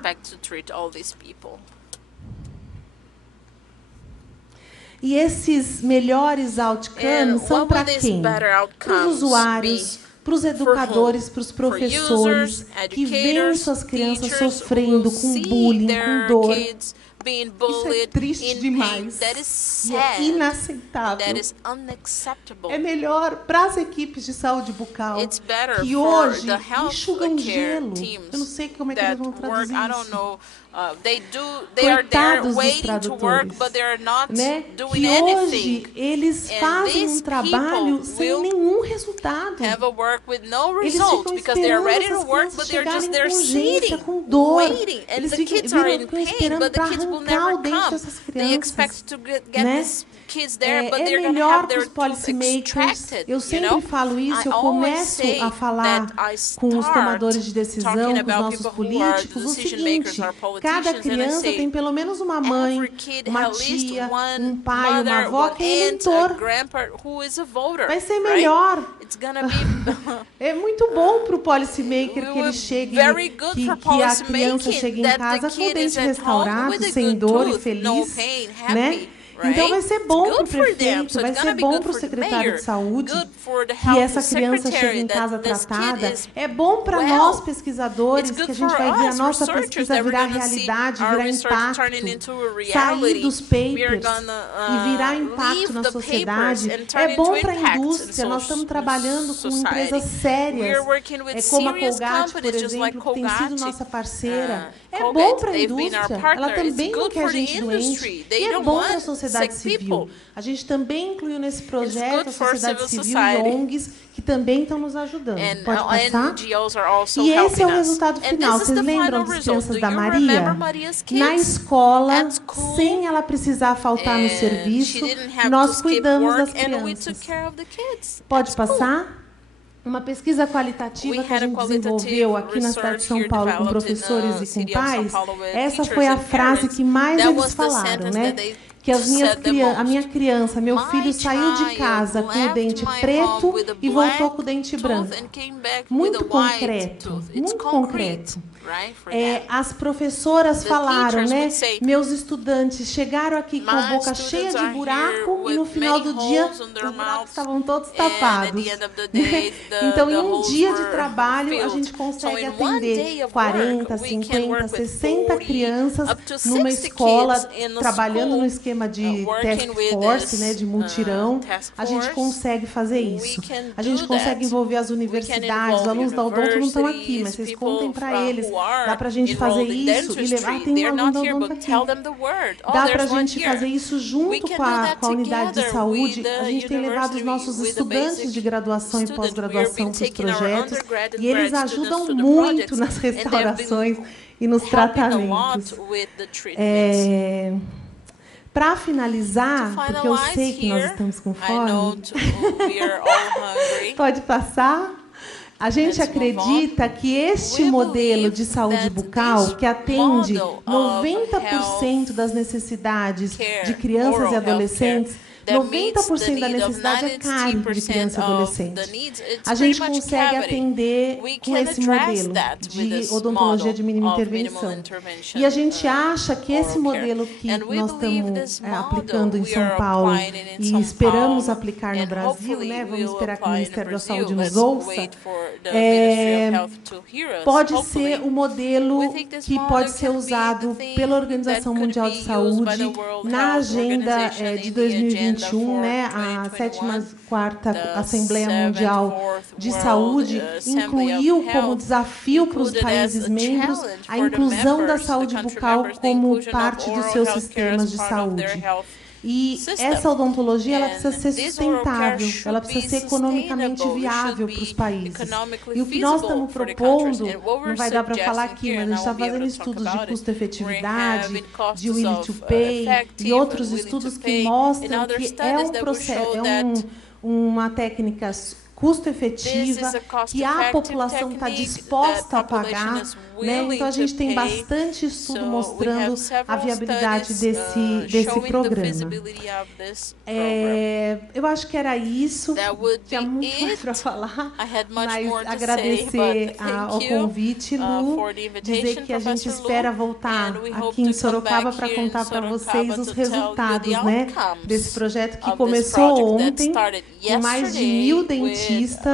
E esses melhores outcomes são para quem? Para os usuários, para os educadores, para os professores que veem suas crianças sofrendo com bullying, com dor. Isso é triste demais. E é inaceitável. É melhor para as equipes de saúde bucal que hoje enxugam gelo. Eu não sei como é que eles vão traduzir isso. Coitados dos tradutores, que hoje eles fazem um trabalho sem nenhum resultado. Eles ficam esperando essas crianças chegarem com urgência, com dor. Eles ficam esperando para arrancar o dente dessas crianças. É melhor para os policymakers, eu sempre falo isso, eu começo a falar com os tomadores de decisão, com os nossos políticos, o seguinte: cada criança tem pelo menos uma mãe, uma tia, um pai, uma avó que é eleitor. Vai ser melhor. É muito bom para o policymaker que ele chegue, que a criança chegue em casa com o dente restaurado, sem dor e feliz, né? Então, vai ser bom para o prefeito, vai ser bom para o secretário de saúde que essa criança chegue em casa tratada. É bom para nós, pesquisadores, que a gente vai ver a nossa pesquisa virar realidade, virar impacto, sair dos papers e virar impacto na sociedade. É bom para a indústria, nós estamos trabalhando com empresas sérias, como a Colgate, por exemplo, que tem sido nossa parceira. É bom para a indústria, ela também não quer gente doente. E é bom para a sociedade civil. A gente também incluiu nesse projeto a sociedade civil e ONGs, que também estão nos ajudando. Pode passar? E esse é o resultado final. Vocês lembram das crianças da Maria? Na escola, sem ela precisar faltar no serviço, nós cuidamos das crianças. Pode passar? Uma pesquisa qualitativa que a gente desenvolveu aqui na cidade de São Paulo com professores e com pais, essa foi a frase que mais eles falaram, né? Que a minha criança, meu filho saiu de casa com o dente preto e voltou com o dente branco. Muito concreto, muito concreto. As professoras falaram, né? Meus estudantes chegaram aqui com a boca cheia de buraco e no final do dia os buracos estavam todos tapados. Então, em um dia de trabalho, a gente consegue atender 40, 50, 60 crianças numa escola, trabalhando no esquema de task force, né, de mutirão. A gente consegue fazer isso. A gente consegue envolver as universidades. Os alunos da Odonto não estão aqui, mas vocês contem para eles. Dá para a gente fazer isso e levar. Tem um aluno da Odonto aqui. Dá para a gente fazer isso junto com a unidade de saúde. A gente tem levado os nossos estudantes de graduação e pós-graduação para os projetos e eles ajudam muito nas restaurações e nos tratamentos. Para finalizar, porque eu sei que nós estamos com fome, pode passar? A gente acredita que este modelo de saúde bucal, que atende 90% das necessidades de crianças e adolescentes, 90% da necessidade é carne de criança e adolescente. A gente consegue atender com esse modelo de odontologia de mínima intervenção. E a gente acha que esse modelo que nós estamos aplicando em São Paulo e esperamos aplicar no Brasil, né, vamos esperar que o Ministério da Saúde nos ouça, pode ser o modelo que pode ser usado pela Organização Mundial de Saúde na agenda de 2021, né, a 74ª Assembleia Mundial de Saúde incluiu como desafio para os países membros a inclusão da saúde bucal como parte dos seus sistemas de saúde. E essa odontologia ela precisa ser sustentável, ela precisa ser economicamente viável para os países. E o que nós estamos propondo, não vai dar para falar aqui, mas a gente está fazendo estudos de custo-efetividade, de willing to pay, e outros estudos que mostram que é um processo, uma técnica custo-efetiva, que a população está disposta a pagar, né? Então, a gente tem bastante estudo mostrando a viabilidade desse programa. Eu acho que era isso. Tinha muito mais para falar, mas agradecer ao convite, Lu, dizer que a gente espera voltar aqui em Sorocaba para contar para vocês os resultados, né, desse projeto que começou ontem, com mais de 1000 dentistas